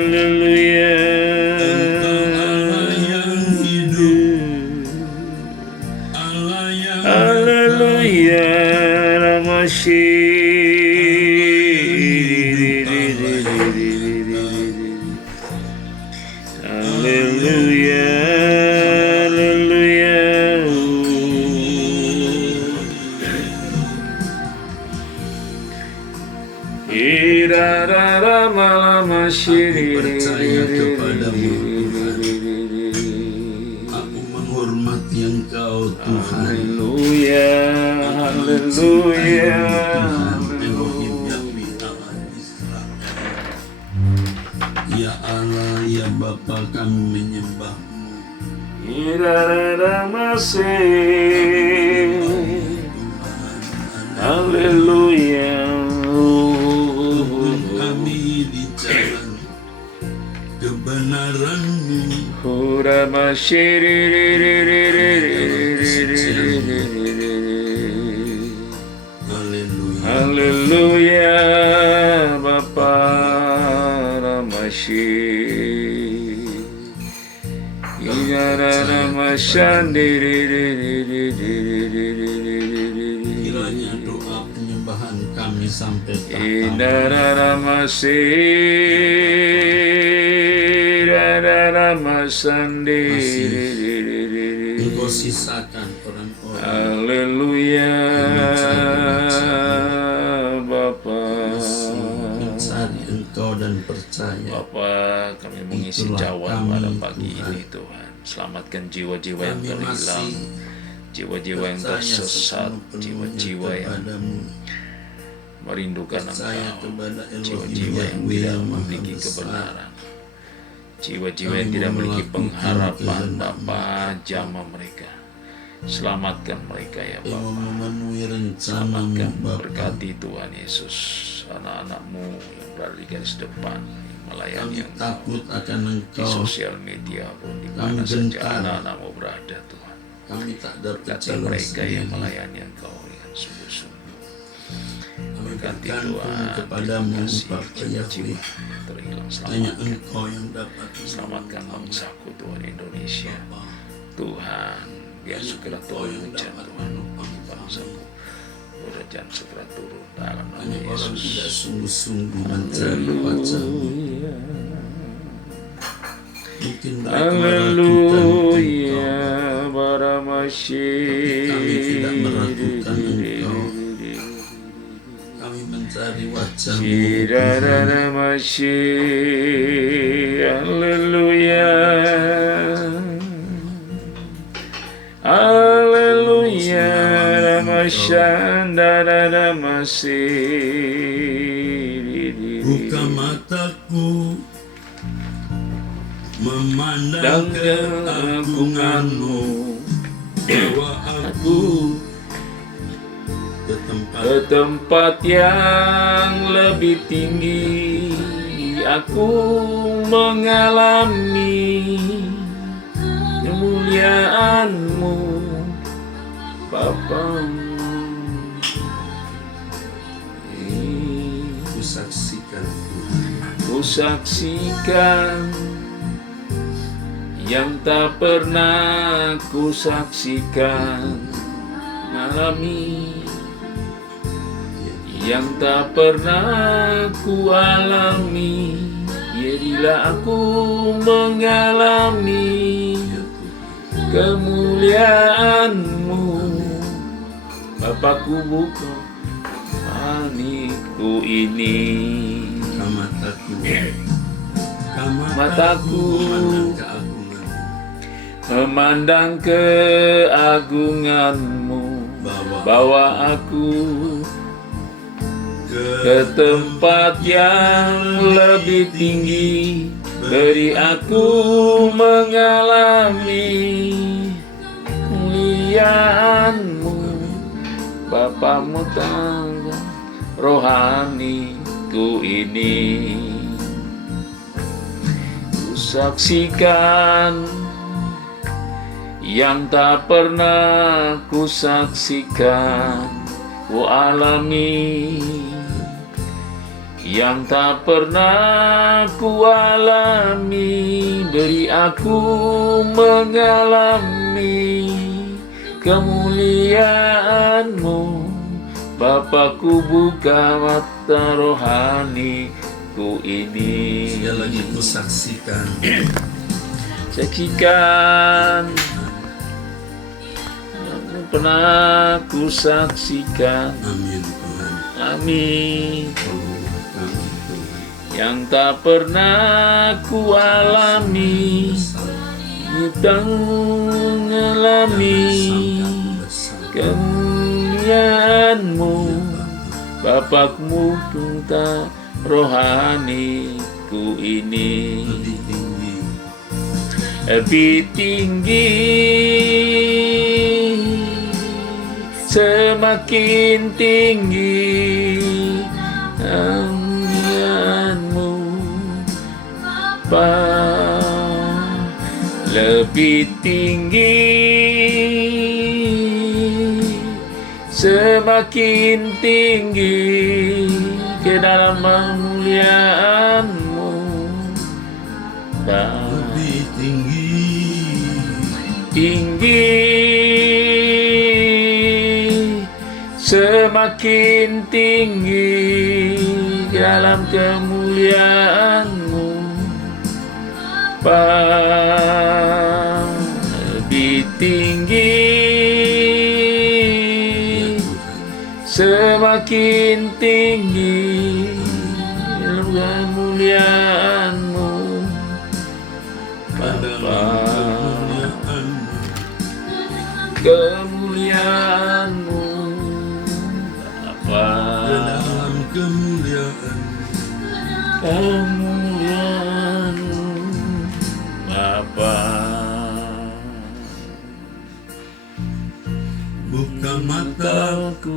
haleluya. Engkau Allah yang hidup, Allah yang Haleluya, haleluya, haleluya. Aku percaya kepadamu Tuhan. Aku menghormati Engkau Tuhan. Haleluya, haleluya. Elohim Yahweh Allah Israel. Ya Allah, ya Bapa, kami menyembah-Mu. Haleluya. Tuntun kami di jalan kebenaran-Mu. Haleluya. Haleluya, Bapa Ramashi. Kiranya doa penyembahan kami sampai Engkau sisakan orang-orang Haleluya, Bapa. mencari Engkau dan percaya. Bapa, kami mengisi Itulah cawan kami, pada pagi Tuhan. ini Tuhan. Selamatkan jiwa-jiwa yang Kami terhilang, masih jiwa-jiwa yang percaya tersesat, sepenuh-penuhnya jiwa-jiwa yang kepadamu. merindukan Percaya Engkau, kepada Elohim jiwa-jiwa yang Yahweh tidak yang maha memiliki besar. kebenaran, jiwa-jiwa Kami yang tidak mau memiliki melakukan pengharapan. kehendak-Mu. Bapa, jamah mereka, selamatkan mereka ya Yang Bapa. memenuhi rencanamu Selamatkan, Bapa. berkati Tuhan Yesus, anak-anak-Mu yang berada di garis depan, yang melayani Kami Engkau takut akan di Engkau. sosial media pun di Kami mana saja gentar. anak-anak-Mu berada Tuhan. Kami tak dapat Berkati jalan mereka yang sendiri. melayani Engkau dengan sungguh-sungguh. Kami Berkati bergantung Tuhan, kepadamu terima kasih, Bapa jiwa-jiwa Yahweh. terhilang, Hanya selamatkan. Engkau yang dapat Selamatkan bangsaku Tuhan Indonesia. Tuhan, biar segera turun hujan Tuhan bagi bangsaku. Hujan segera turun dalam nama Hanya orang tidak Yesus. sungguh-sungguh mencari wajah-Mu. Mungkin mereka meragukan Haleluya, Engkau. Baramashi. Tapi kami tidak meragukan Engkau. Kami mencari wajah-Mu Tuhan. Shiraramashi. Haleluya. Haleluya, Ramashandaramasi. Buka mataku memandang Dan keagungan-Mu, bawa aku ke tempat yang lebih tinggi, aku mengalami kemuliaan-Mu, Bapa. Ku saksikan Tuhan. Ku saksikan yang tak pernah ku saksikan, alami yang tak pernah ku alami, Biarlah aku mengalami kemuliaan-Mu, Bapakku bukan hatiku ini. Mataku memandang keagungan-Mu, bawa aku ke tempat yang lebih tinggi. Beri aku mengalami kemuliaan-Mu, Bapamu tangga rohaniku ini. Ku saksikan yang tak pernah ku saksikan, ku alami yang tak pernah ku alami. Beri aku mengalami kemuliaan-Mu, Bapakku buka mata rohaniku ini. Sekali lagi ku saksikan. Saksikan yang pernah ku saksikan. Amin Tuhan. Amin. Amin Tuhan. Yang tak pernah ku alami, kita mengalami kemuliaan-Mu, Bapakmu tentang rohaniku ini. Lebih tinggi, semakin tinggi kemuliaan-Mu, Bapa. Lebih tinggi, semakin tinggi ke dalam kemuliaan-Mu, Bapa. Lebih Tinggi, semakin tinggi dalam kemuliaan-Mu, Bapa. Lebih tinggi, semakin tinggi dalam kemuliaan-Mu, Bapa. Kemuliaan-Mu, Bapa. dalam kemuliaan. Kemuliaan-Mu, Bapa. Buka mata Mataku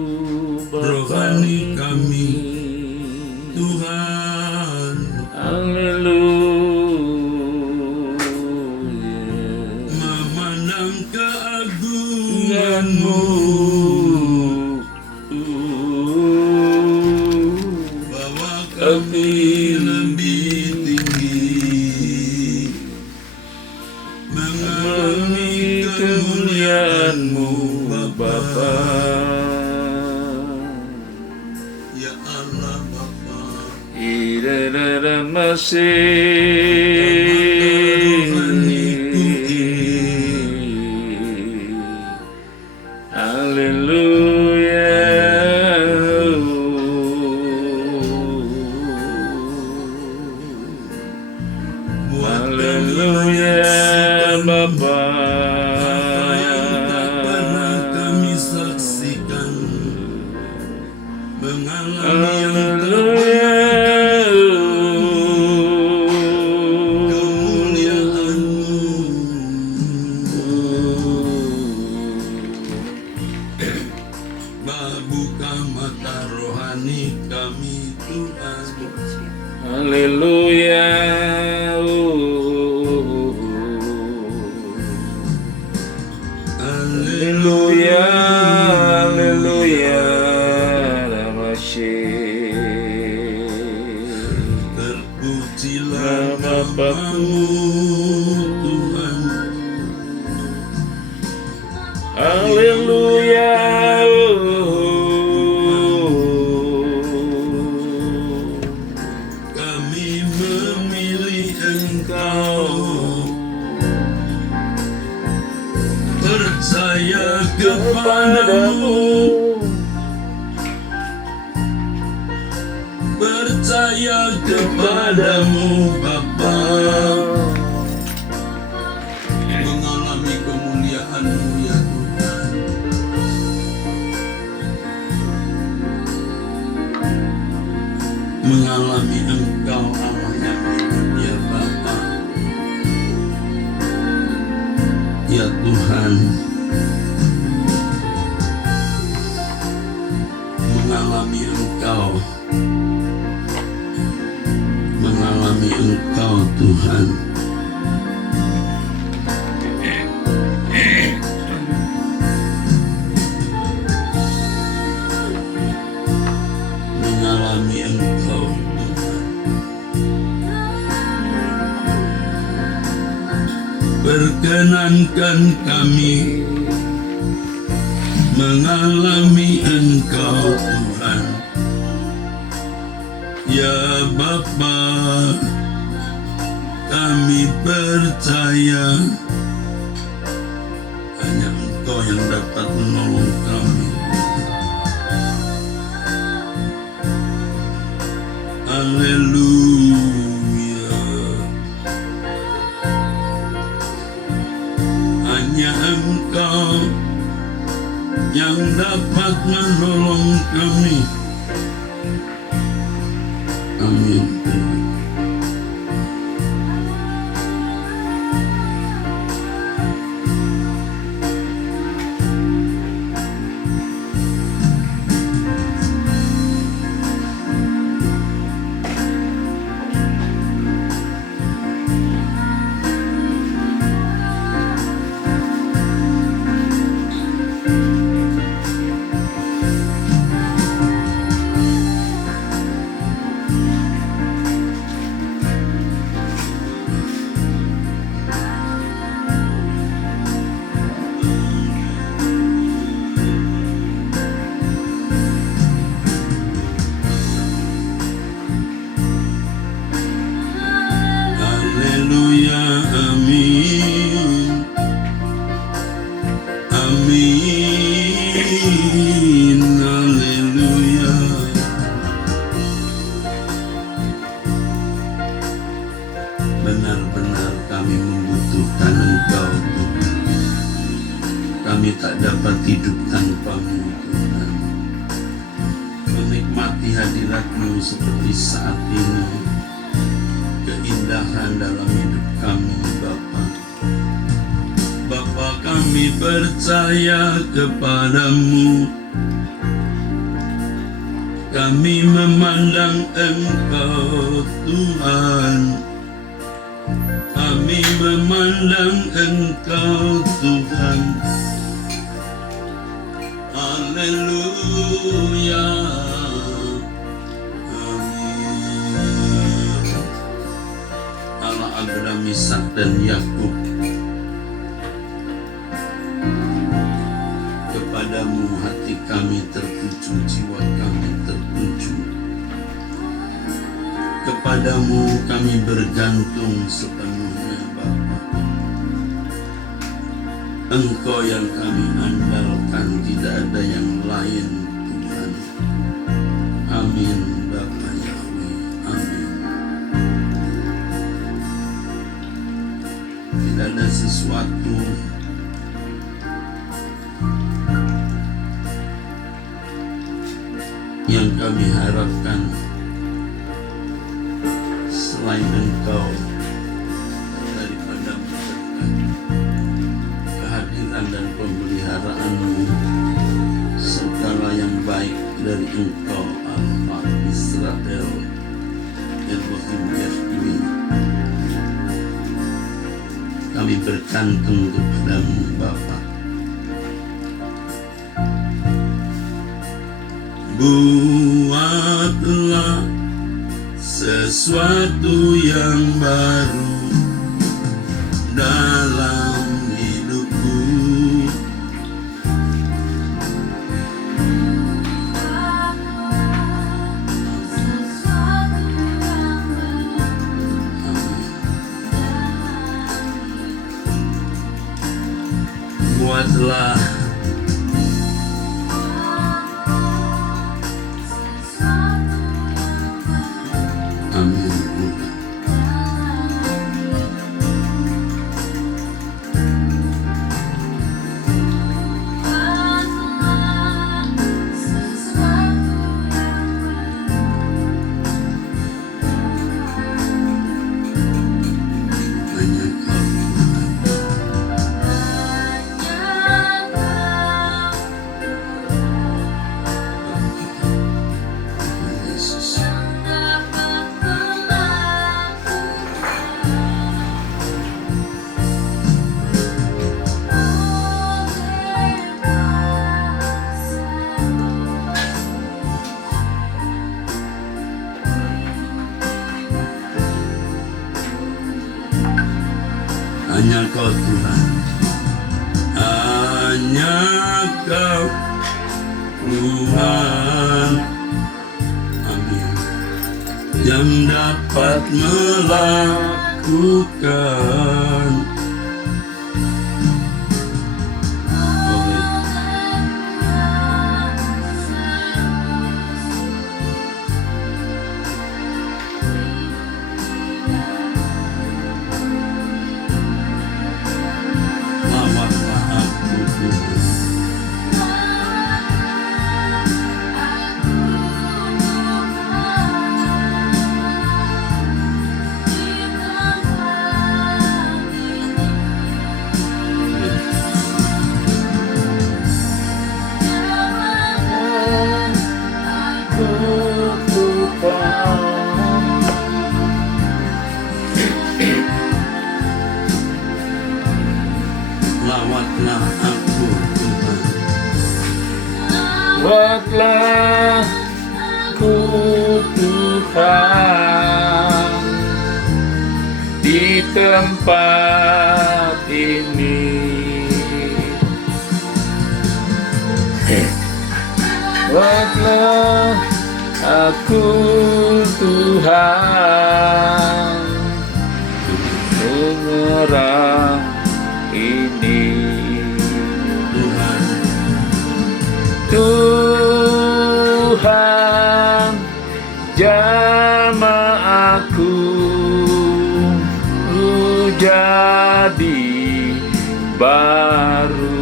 rohani kami, Tuhan. Haleluya. Memandang keagungan-Mu, bawa kami lebih tinggi, mengalami kemuliaan-Mu, Bapa. Ya Allah Bapa. Ira Haleluya. Haleluya, Bapa. Apa yang tak pernah kami saksikan, mengalami yang tak buka mata rohani kami, Tuhan. Haleluya. Haleluya. Haleluya. Terpujilah Bapa-Ku, Tuhan. Haleluya. Kami memilih Engkau, percaya kepadamu, percaya kepadamu Bapa, mengalami kemuliaan-Mu ya Tuhan. Mengalami Engkau Allah yang hidup ya Bapa, ya Tuhan. Mengalami Engkau, mengalami Engkau Tuhan. Mengalami Engkau Tuhan. Perkenankan kami mengalami Engkau Tuhan. Ya Bapa, kami percaya hanya Engkau yang dapat menolong kami. Haleluya. Hanya Engkau yang dapat menolong kami. Amin. Haleluya, amin. Amin, haleluya. Benar-benar kami membutuhkan Engkau Tuhan. Kami tak dapat hidup tanpa-Mu Tuhan. Menikmati hadirat-Mu seperti saat ini, keindahan dalam hidup kami Bapa. Bapa, kami percaya kepadamu. Kami memandang Engkau Tuhan. Kami memandang Engkau Tuhan. Haleluya. Amin. Allah Abraham, Ishak dan Yakub, kepadamu hati kami tertuju, jiwa kami tertuju. Kepadamu kami bergantung sepenuhnya Bapa. Engkau yang kami andalkan, tidak ada yang lain Tuhan. Amin Bapa Yahweh, amin. Tidak ada sesuatu yang kami harapkan selain Engkau, daripada berkat kehadiran dan pemeliharaan-Mu, segala yang baik dari Engkau Allah Israel, Elohim Yahweh. Kami bergantung kepadamu Bapa. Buatlah sesuatu yang baru dalam hidupku. lawatlah. Amin. Hanya Kau Tuhan, Yesus. Hanya Kau Tuhan, hanya Kau Tuhan, amin, yang dapat melakukan. Amin. Lawatlah aku Tuhan. Lawatlah aku Tuhan. Lawatlah ku Tuhan di tempat ini. Lawatlah aku Tuhan, mengerang ini. Tuhan, jamah aku jadi baru.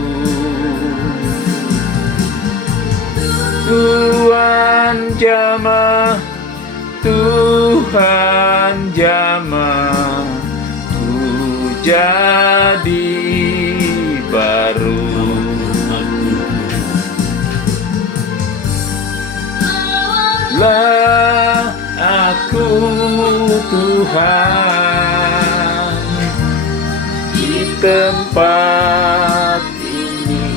Tuhan jamah, Tuhan jamah ku jadi baru. Lah aku Tuhan di tempat ini.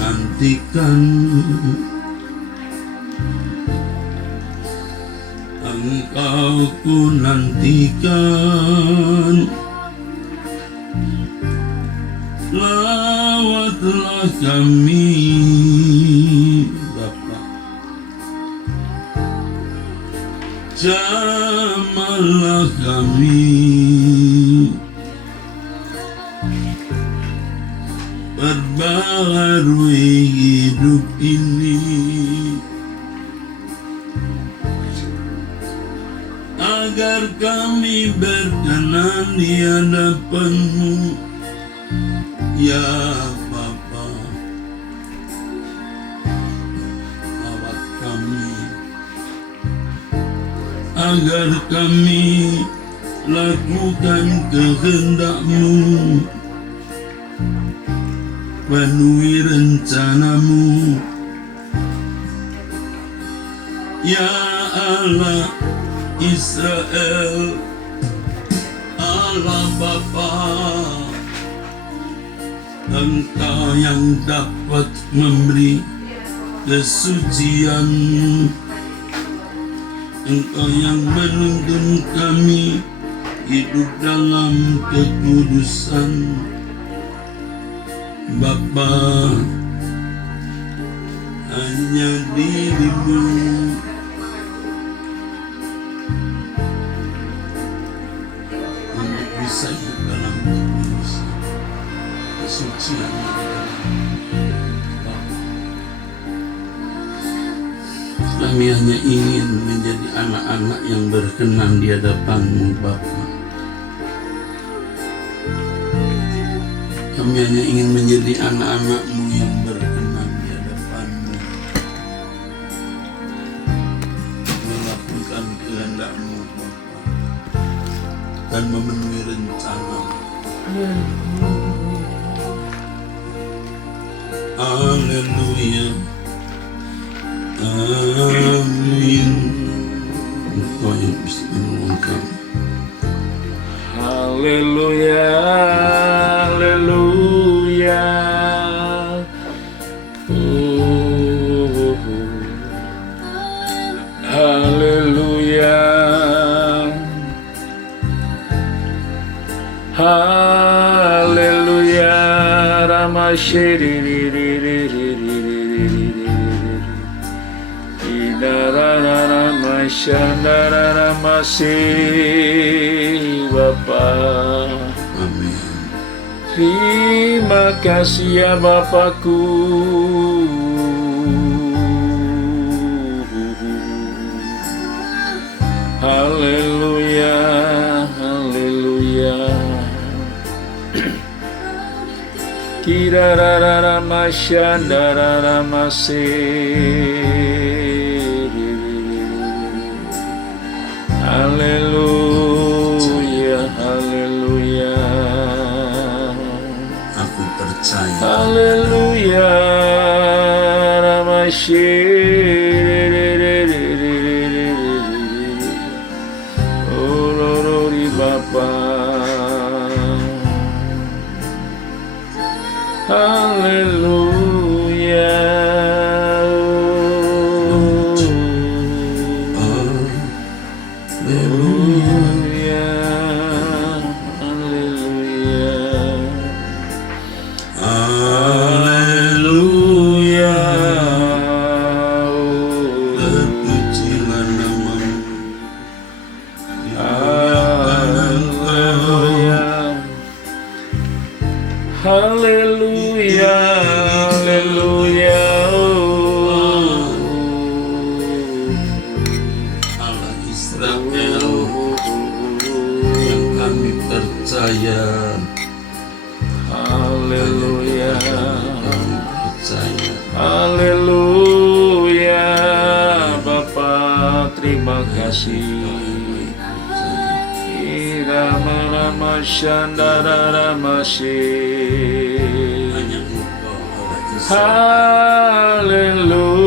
nantikan, Engkau ku nantikan. Lawatlah kami Bapa, jamahlah kami, perbaharui hidup ini, agar kami berkenan di hadapan-Mu, ya Bapa. Lawat kami, agar kami lakukan kehendak-Mu, penuhi rencana-Mu, ya Allah Israel, Allah Bapa. Engkau yang dapat memberi kesucian, Engkau yang menuntun kami hidup dalam kekudusan. Bapa, hanya diri-Mu untuk bisa hidup dalam kekudusan, kesucian. Kami hanya ingin menjadi anak-anak yang berkenan di hadapan-Mu, Bapa. Kami hanya ingin menjadi anak-anak-Mu yang berkenan di hadapan-Mu, melakukan kehendak-Mu, Bapa, dan memenuhi rencana-Mu. Haleluya, amin. Engkau yang bisa menolong kami. Haleluya, haleluya. Haleluya. Haleluya. Ramashirin Bapa. Amin. Terima kasih ya Bapakku. Haleluya, haleluya. Kirarara mashandara haleluya, haleluya. Aku percaya. Haleluya, Olorori Bapa. Haleluya. Haleluya. Haleluya. Terpujilah nama-Mu. Haleluya. Haleluya. Haleluya. Allah Israel yang kami percaya. Haleluya. Kami percaya. Haleluya. Bapa, terima kasih. Irama Shandara Ramashirin. Hanya Engkau Allah Israel. Haleluya.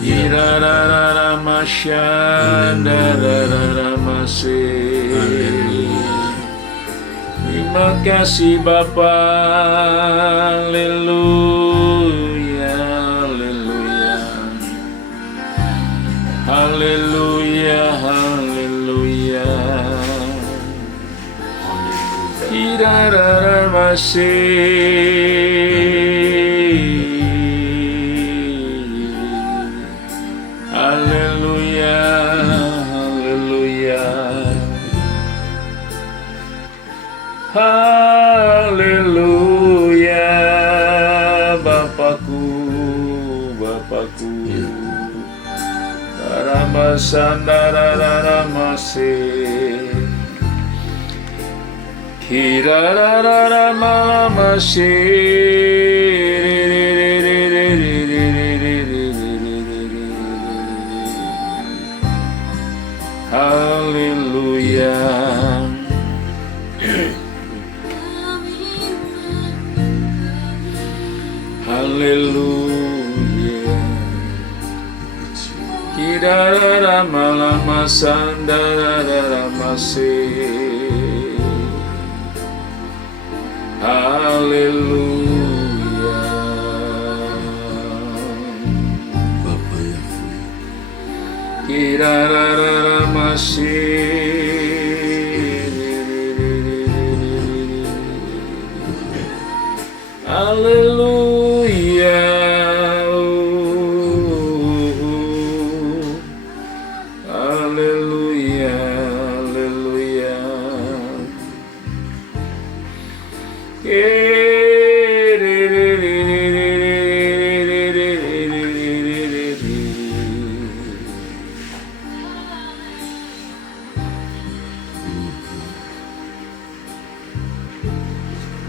Irarara mashandara ramashirin. Terima kasih Bapa. Haleluya, haleluya. Haleluya, haleluya. Kirara masih. Haleluya, haleluya. Haleluya, Bapakku, Bapakku. Ramasandara masih. Kirara masih. Haleluya. Haleluya. Kirara malama sandara masih. Haleluya. Bapa Yahweh. Kirara masih. Haleluya. Haleluya. Haleluya.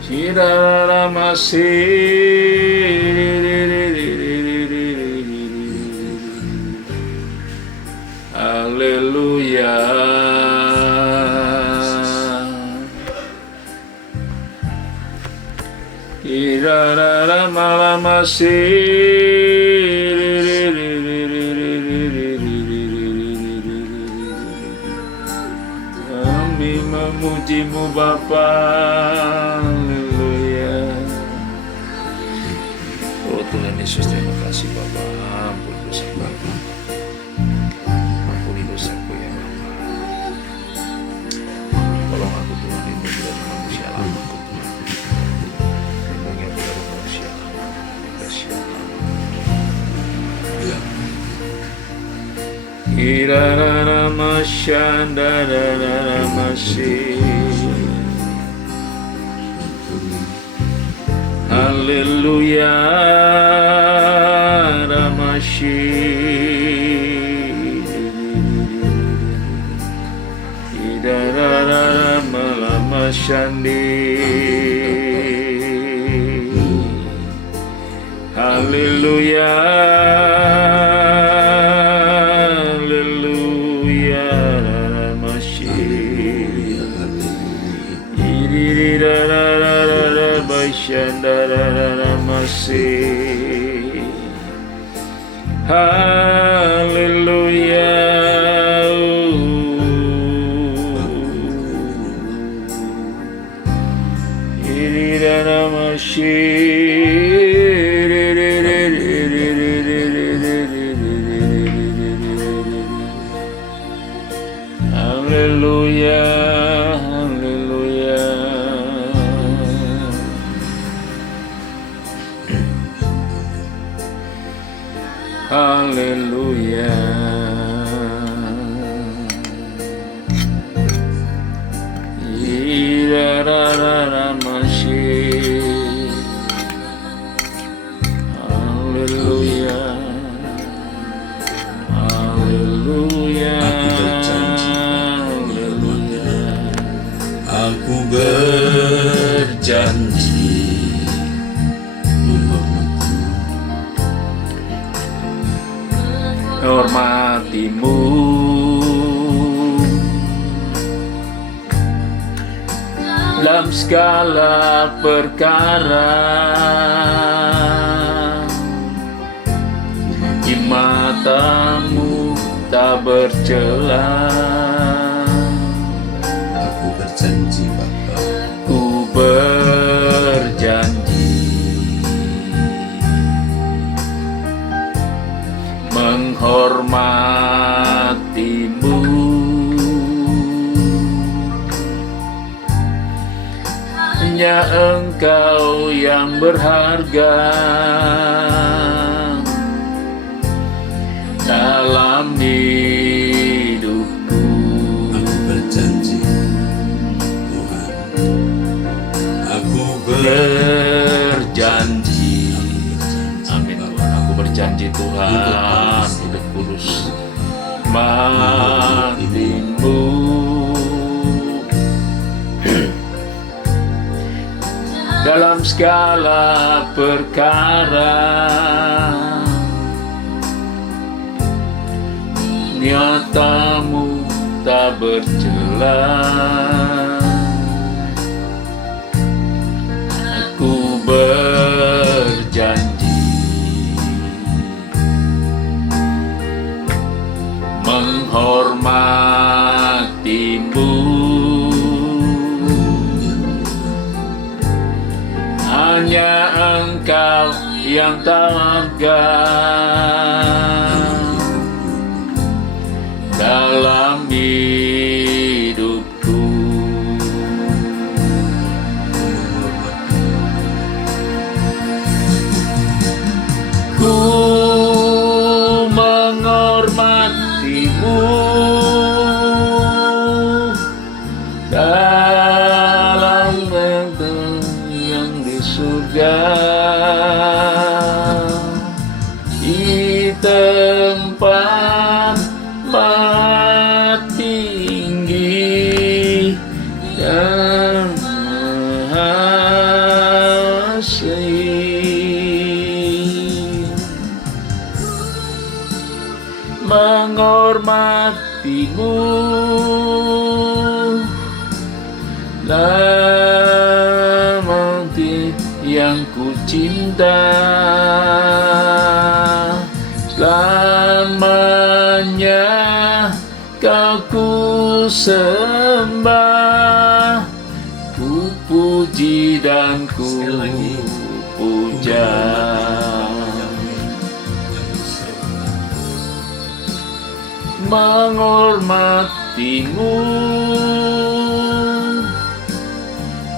Kirara masih. Haleluya. Kirara malam masih. Kami memujimu Bapa. Tuhan Yesus, terima kasih Bapa. Ampun dosa Bapa. Ampuni dosaku ya Bapa. Tolong aku Tuhan, lindungi dari manusia lamaku Tuhan. Lindungi aku dari manusia lama. Kirara masyandara masih. Haleluya, Ramashi. Idara malama shandi. Haleluya, haleluya, Ramashi. Idara Shandara masih. Haleluya. Irira masih. Haleluya. Haleluya. Irara masih. Haleluya. Haleluya. Aku berjanji hormatimu dalam segala perkara, di matamu tak bercela. Aku berjanji Bapa, Ku menghormatimu. Hanya Engkau yang berharga dalam hidupku. Aku berjanji, Tuhan, aku berjanji. Amin Tuhan, aku berjanji Tuhan, hidup kudus matimu. Dalam segala perkara nyatamu tak bercela. Aku berjanji menghormatimu. Hanya Engkau yang tahu harga dalam hidupku. Ku menghormatimu dalam yang di surga, di tempat tinggi dan asing, menghormatimu. Nama yang ku cinta selamanya Kau ku sembah, ku puji dan ku puja. Menghormatimu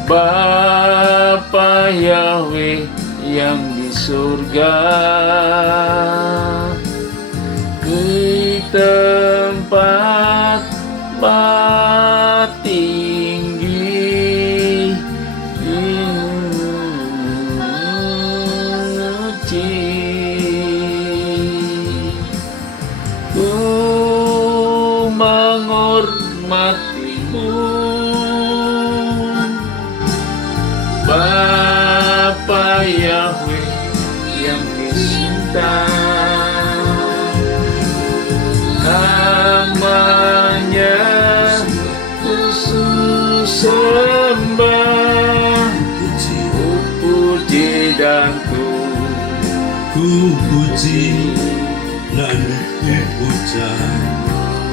Bapa Yahweh yang di surga, di tempat tinggi dipuji. Ku menghormatimu Bapa Yahweh yang dicinta, namanya ku sembah, ku puji dan ku puji dan ku puja,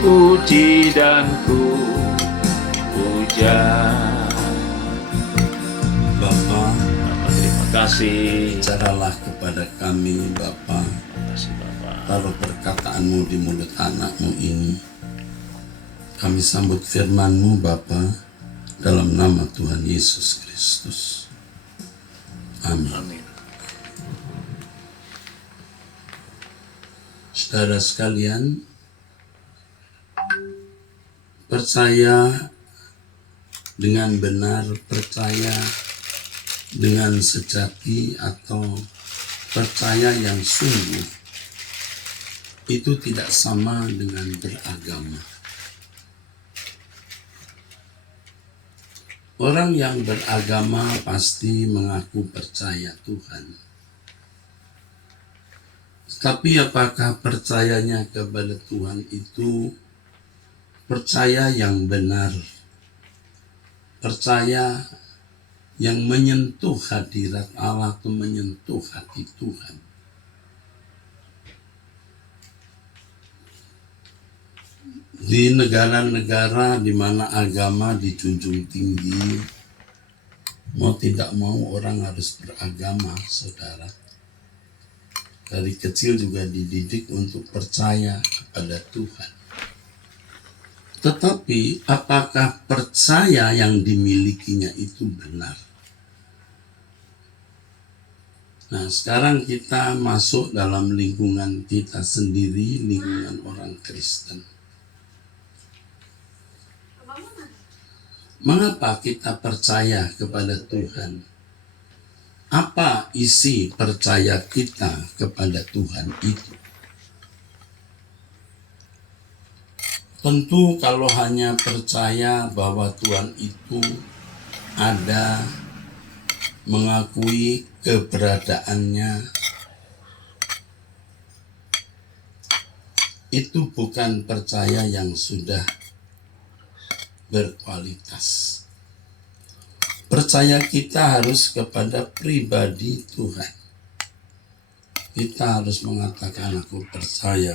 puji dan ku puja. Bapa, terima kasih. bicaralah kepada kami Bapa. Terima kasih Bapa. Taruh perkataan-Mu di mulut anak-Mu ini. Kami sambut firman-Mu Bapa, dalam nama Tuhan Yesus Kristus. Amin. Amin. Saudara sekalian, percaya dengan benar, percaya dengan sejati, atau percaya yang sungguh, itu tidak sama dengan beragama. Orang yang beragama pasti mengaku percaya Tuhan. Tapi apakah percayanya kepada Tuhan itu percaya yang benar? Percaya yang menyentuh hadirat Allah atau menyentuh hati Tuhan? Di negara-negara di mana agama dijunjung tinggi, mau tidak mau orang harus beragama, saudara. Dari kecil juga dididik untuk percaya kepada Tuhan. Tetapi apakah percaya yang dimilikinya itu benar? Nah, sekarang kita masuk dalam lingkungan kita sendiri, lingkungan orang Kristen. Mengapa kita percaya kepada Tuhan? Apa isi percaya kita kepada Tuhan itu? Tentu kalau hanya percaya bahwa Tuhan itu ada, mengakui keberadaannya, itu bukan percaya yang sudah berkualitas. Percaya kita harus kepada pribadi Tuhan. Kita harus mengatakan aku percaya.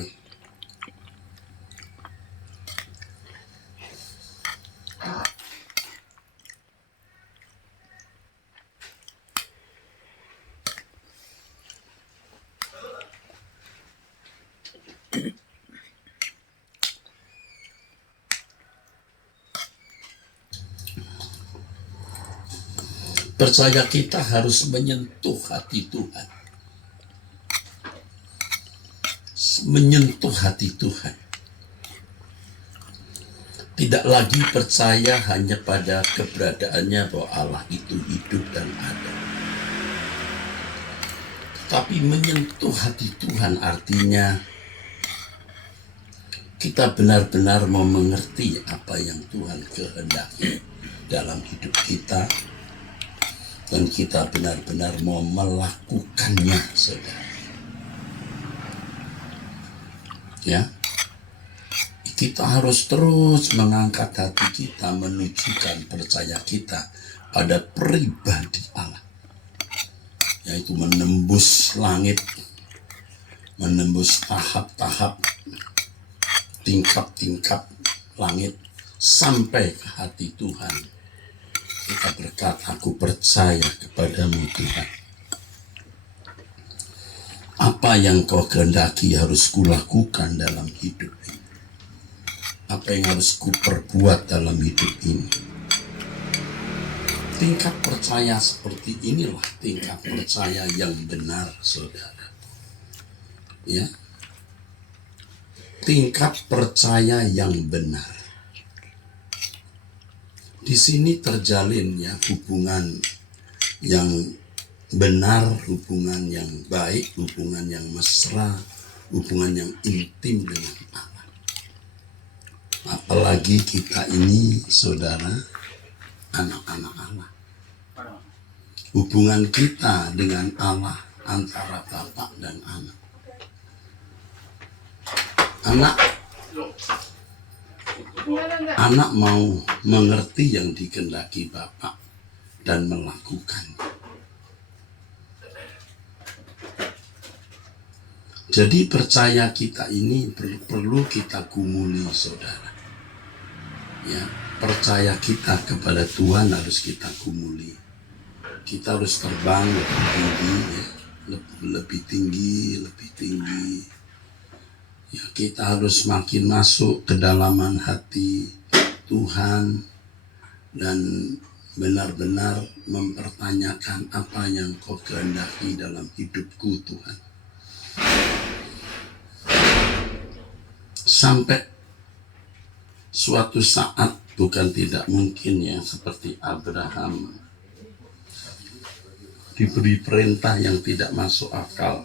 Percaya kita harus menyentuh hati Tuhan. Menyentuh hati Tuhan. Tidak lagi percaya hanya pada keberadaannya bahwa Allah itu hidup dan ada. Tapi menyentuh hati Tuhan artinya kita benar-benar mau mengerti apa yang Tuhan kehendaki dalam hidup kita. Dan kita benar-benar mau melakukannya, saudara. Ya, kita harus terus mengangkat hati kita, menunjukkan percaya kita pada pribadi Allah. Yaitu menembus langit, menembus tahap-tahap, tingkap-tingkap langit, sampai ke hati Tuhan. Kita berkata, aku percaya kepadamu Tuhan. Apa yang kau kehendaki harus kulakukan dalam hidup ini. Apa yang harus kuperbuat dalam hidup ini. Tingkat percaya seperti inilah tingkat percaya yang benar, saudara. Ya, tingkat percaya yang benar. Di sini terjalin ya hubungan yang benar, hubungan yang baik, hubungan yang mesra, hubungan yang intim dengan Allah. Apalagi kita ini, saudara, anak-anak Allah. Hubungan kita dengan Allah antara Bapa dan anak. Anak mau mengerti yang dikehendaki Bapa dan melakukan. Jadi percaya kita ini perlu kita gumuli, saudara. Ya, percaya kita kepada Tuhan harus kita gumuli. Kita harus terbang lebih tinggi, ya. lebih tinggi. Ya, kita harus makin masuk ke dalaman hati Tuhan dan benar-benar mempertanyakan apa yang kau kehendaki dalam hidupku Tuhan. Sampai suatu saat, bukan tidak mungkin ya, seperti Abraham diberi perintah yang tidak masuk akal.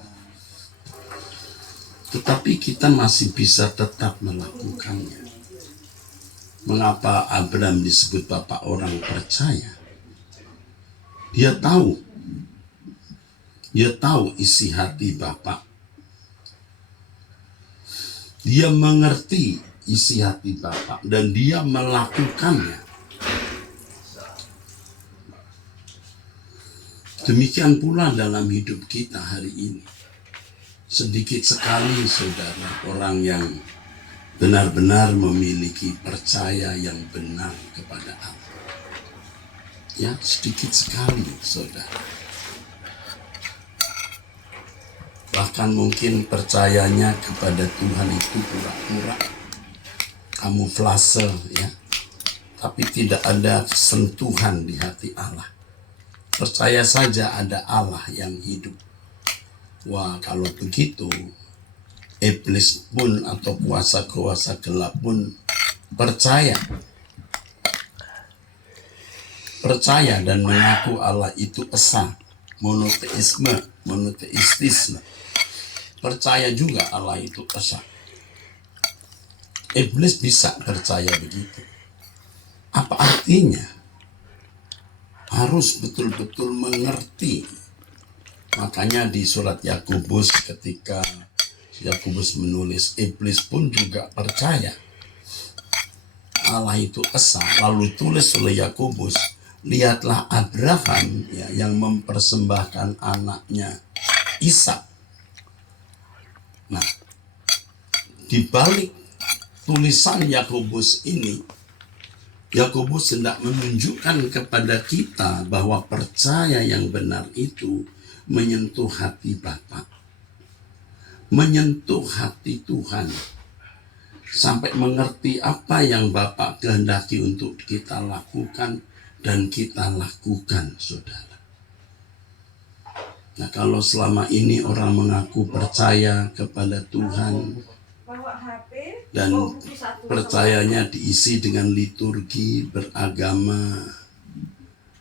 Tetapi kita masih bisa tetap melakukannya. Mengapa Abraham disebut bapak orang percaya? Dia tahu isi hati Bapa. Dia mengerti isi hati Bapa dan dia melakukannya. Demikian pula dalam hidup kita hari ini. Sedikit sekali, saudara, orang yang benar-benar memiliki percaya yang benar kepada Allah. Ya, sedikit sekali, saudara. Bahkan mungkin percayanya kepada Tuhan itu pura-pura, kamuflase ya. Tapi tidak ada sentuhan di hati Allah. Percaya saja ada Allah yang hidup. Wah, kalau begitu, iblis pun atau kuasa-kuasa gelap pun percaya dan mengaku Allah itu esa, monoteistisme. Percaya juga Allah itu esa. Iblis bisa percaya begitu. Apa artinya? Harus betul-betul mengerti. Makanya di surat Yakobus, ketika Yakobus menulis, iblis pun juga percaya Allah itu esa. Lalu tulis oleh Yakobus, lihatlah Abraham ya, yang mempersembahkan anaknya Ishak. Nah, di balik tulisan Yakobus ini, Yakobus hendak menunjukkan kepada kita bahwa percaya yang benar itu menyentuh hati Bapa, menyentuh hati Tuhan, sampai mengerti apa yang Bapa kehendaki untuk kita lakukan dan kita lakukan, saudara. Nah, kalau selama ini orang mengaku percaya kepada Tuhan dan percayanya diisi dengan liturgi, beragama,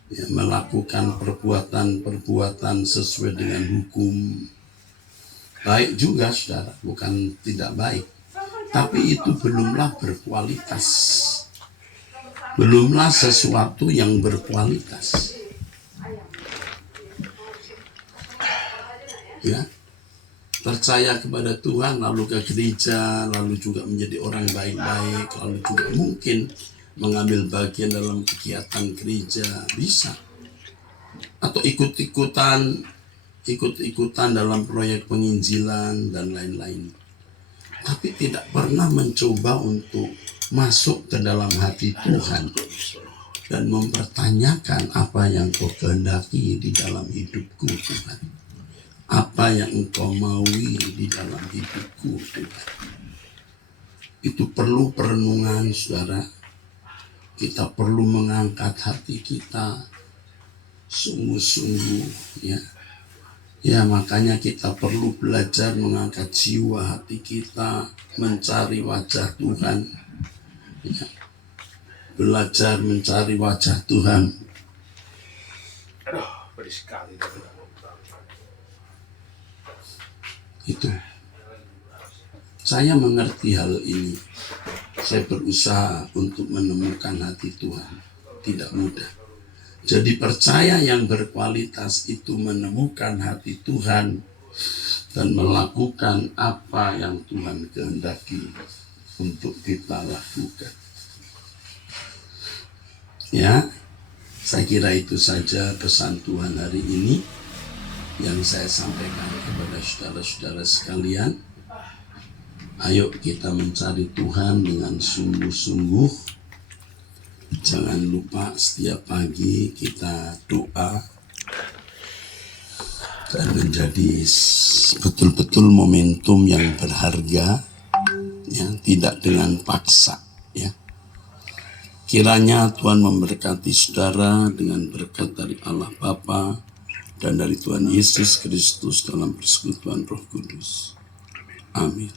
ya, melakukan perbuatan-perbuatan sesuai dengan hukum, baik juga, saudara, bukan tidak baik. Tapi itu belumlah berkualitas, belumlah sesuatu yang berkualitas. Ya, percaya kepada Tuhan, lalu ke gereja, lalu juga menjadi orang baik-baik, lalu juga mungkin mengambil bagian dalam kegiatan gereja, bisa. Atau ikut-ikutan dalam proyek penginjilan dan lain-lain. Tapi tidak pernah mencoba untuk masuk ke dalam hati Tuhan dan mempertanyakan apa yang Kau kehendaki di dalam hidupku, Tuhan. Apa yang Engkau maui di dalam hidupku, Tuhan. Itu perlu perenungan, saudara. Kita perlu mengangkat hati kita sungguh-sungguh, ya. Ya, makanya kita perlu belajar mengangkat jiwa hati kita, mencari wajah Tuhan. Ya. Belajar mencari wajah Tuhan. Itu. Saya mengerti hal ini. Saya berusaha untuk menemukan hati Tuhan. Tidak mudah. Jadi percaya yang berkualitas itu menemukan hati Tuhan dan melakukan apa yang Tuhan kehendaki untuk kita lakukan. Ya, saya kira itu saja pesan Tuhan hari ini yang saya sampaikan kepada saudara-saudara sekalian. Ayo kita mencari Tuhan dengan sungguh-sungguh. Jangan lupa setiap pagi kita doa dan menjadi betul-betul momentum yang berharga, ya, tidak dengan paksa, ya. Kiranya Tuhan memberkati saudara dengan berkat dari Allah Bapa dan dari Tuhan Yesus Kristus dalam persekutuan Roh Kudus. Amin.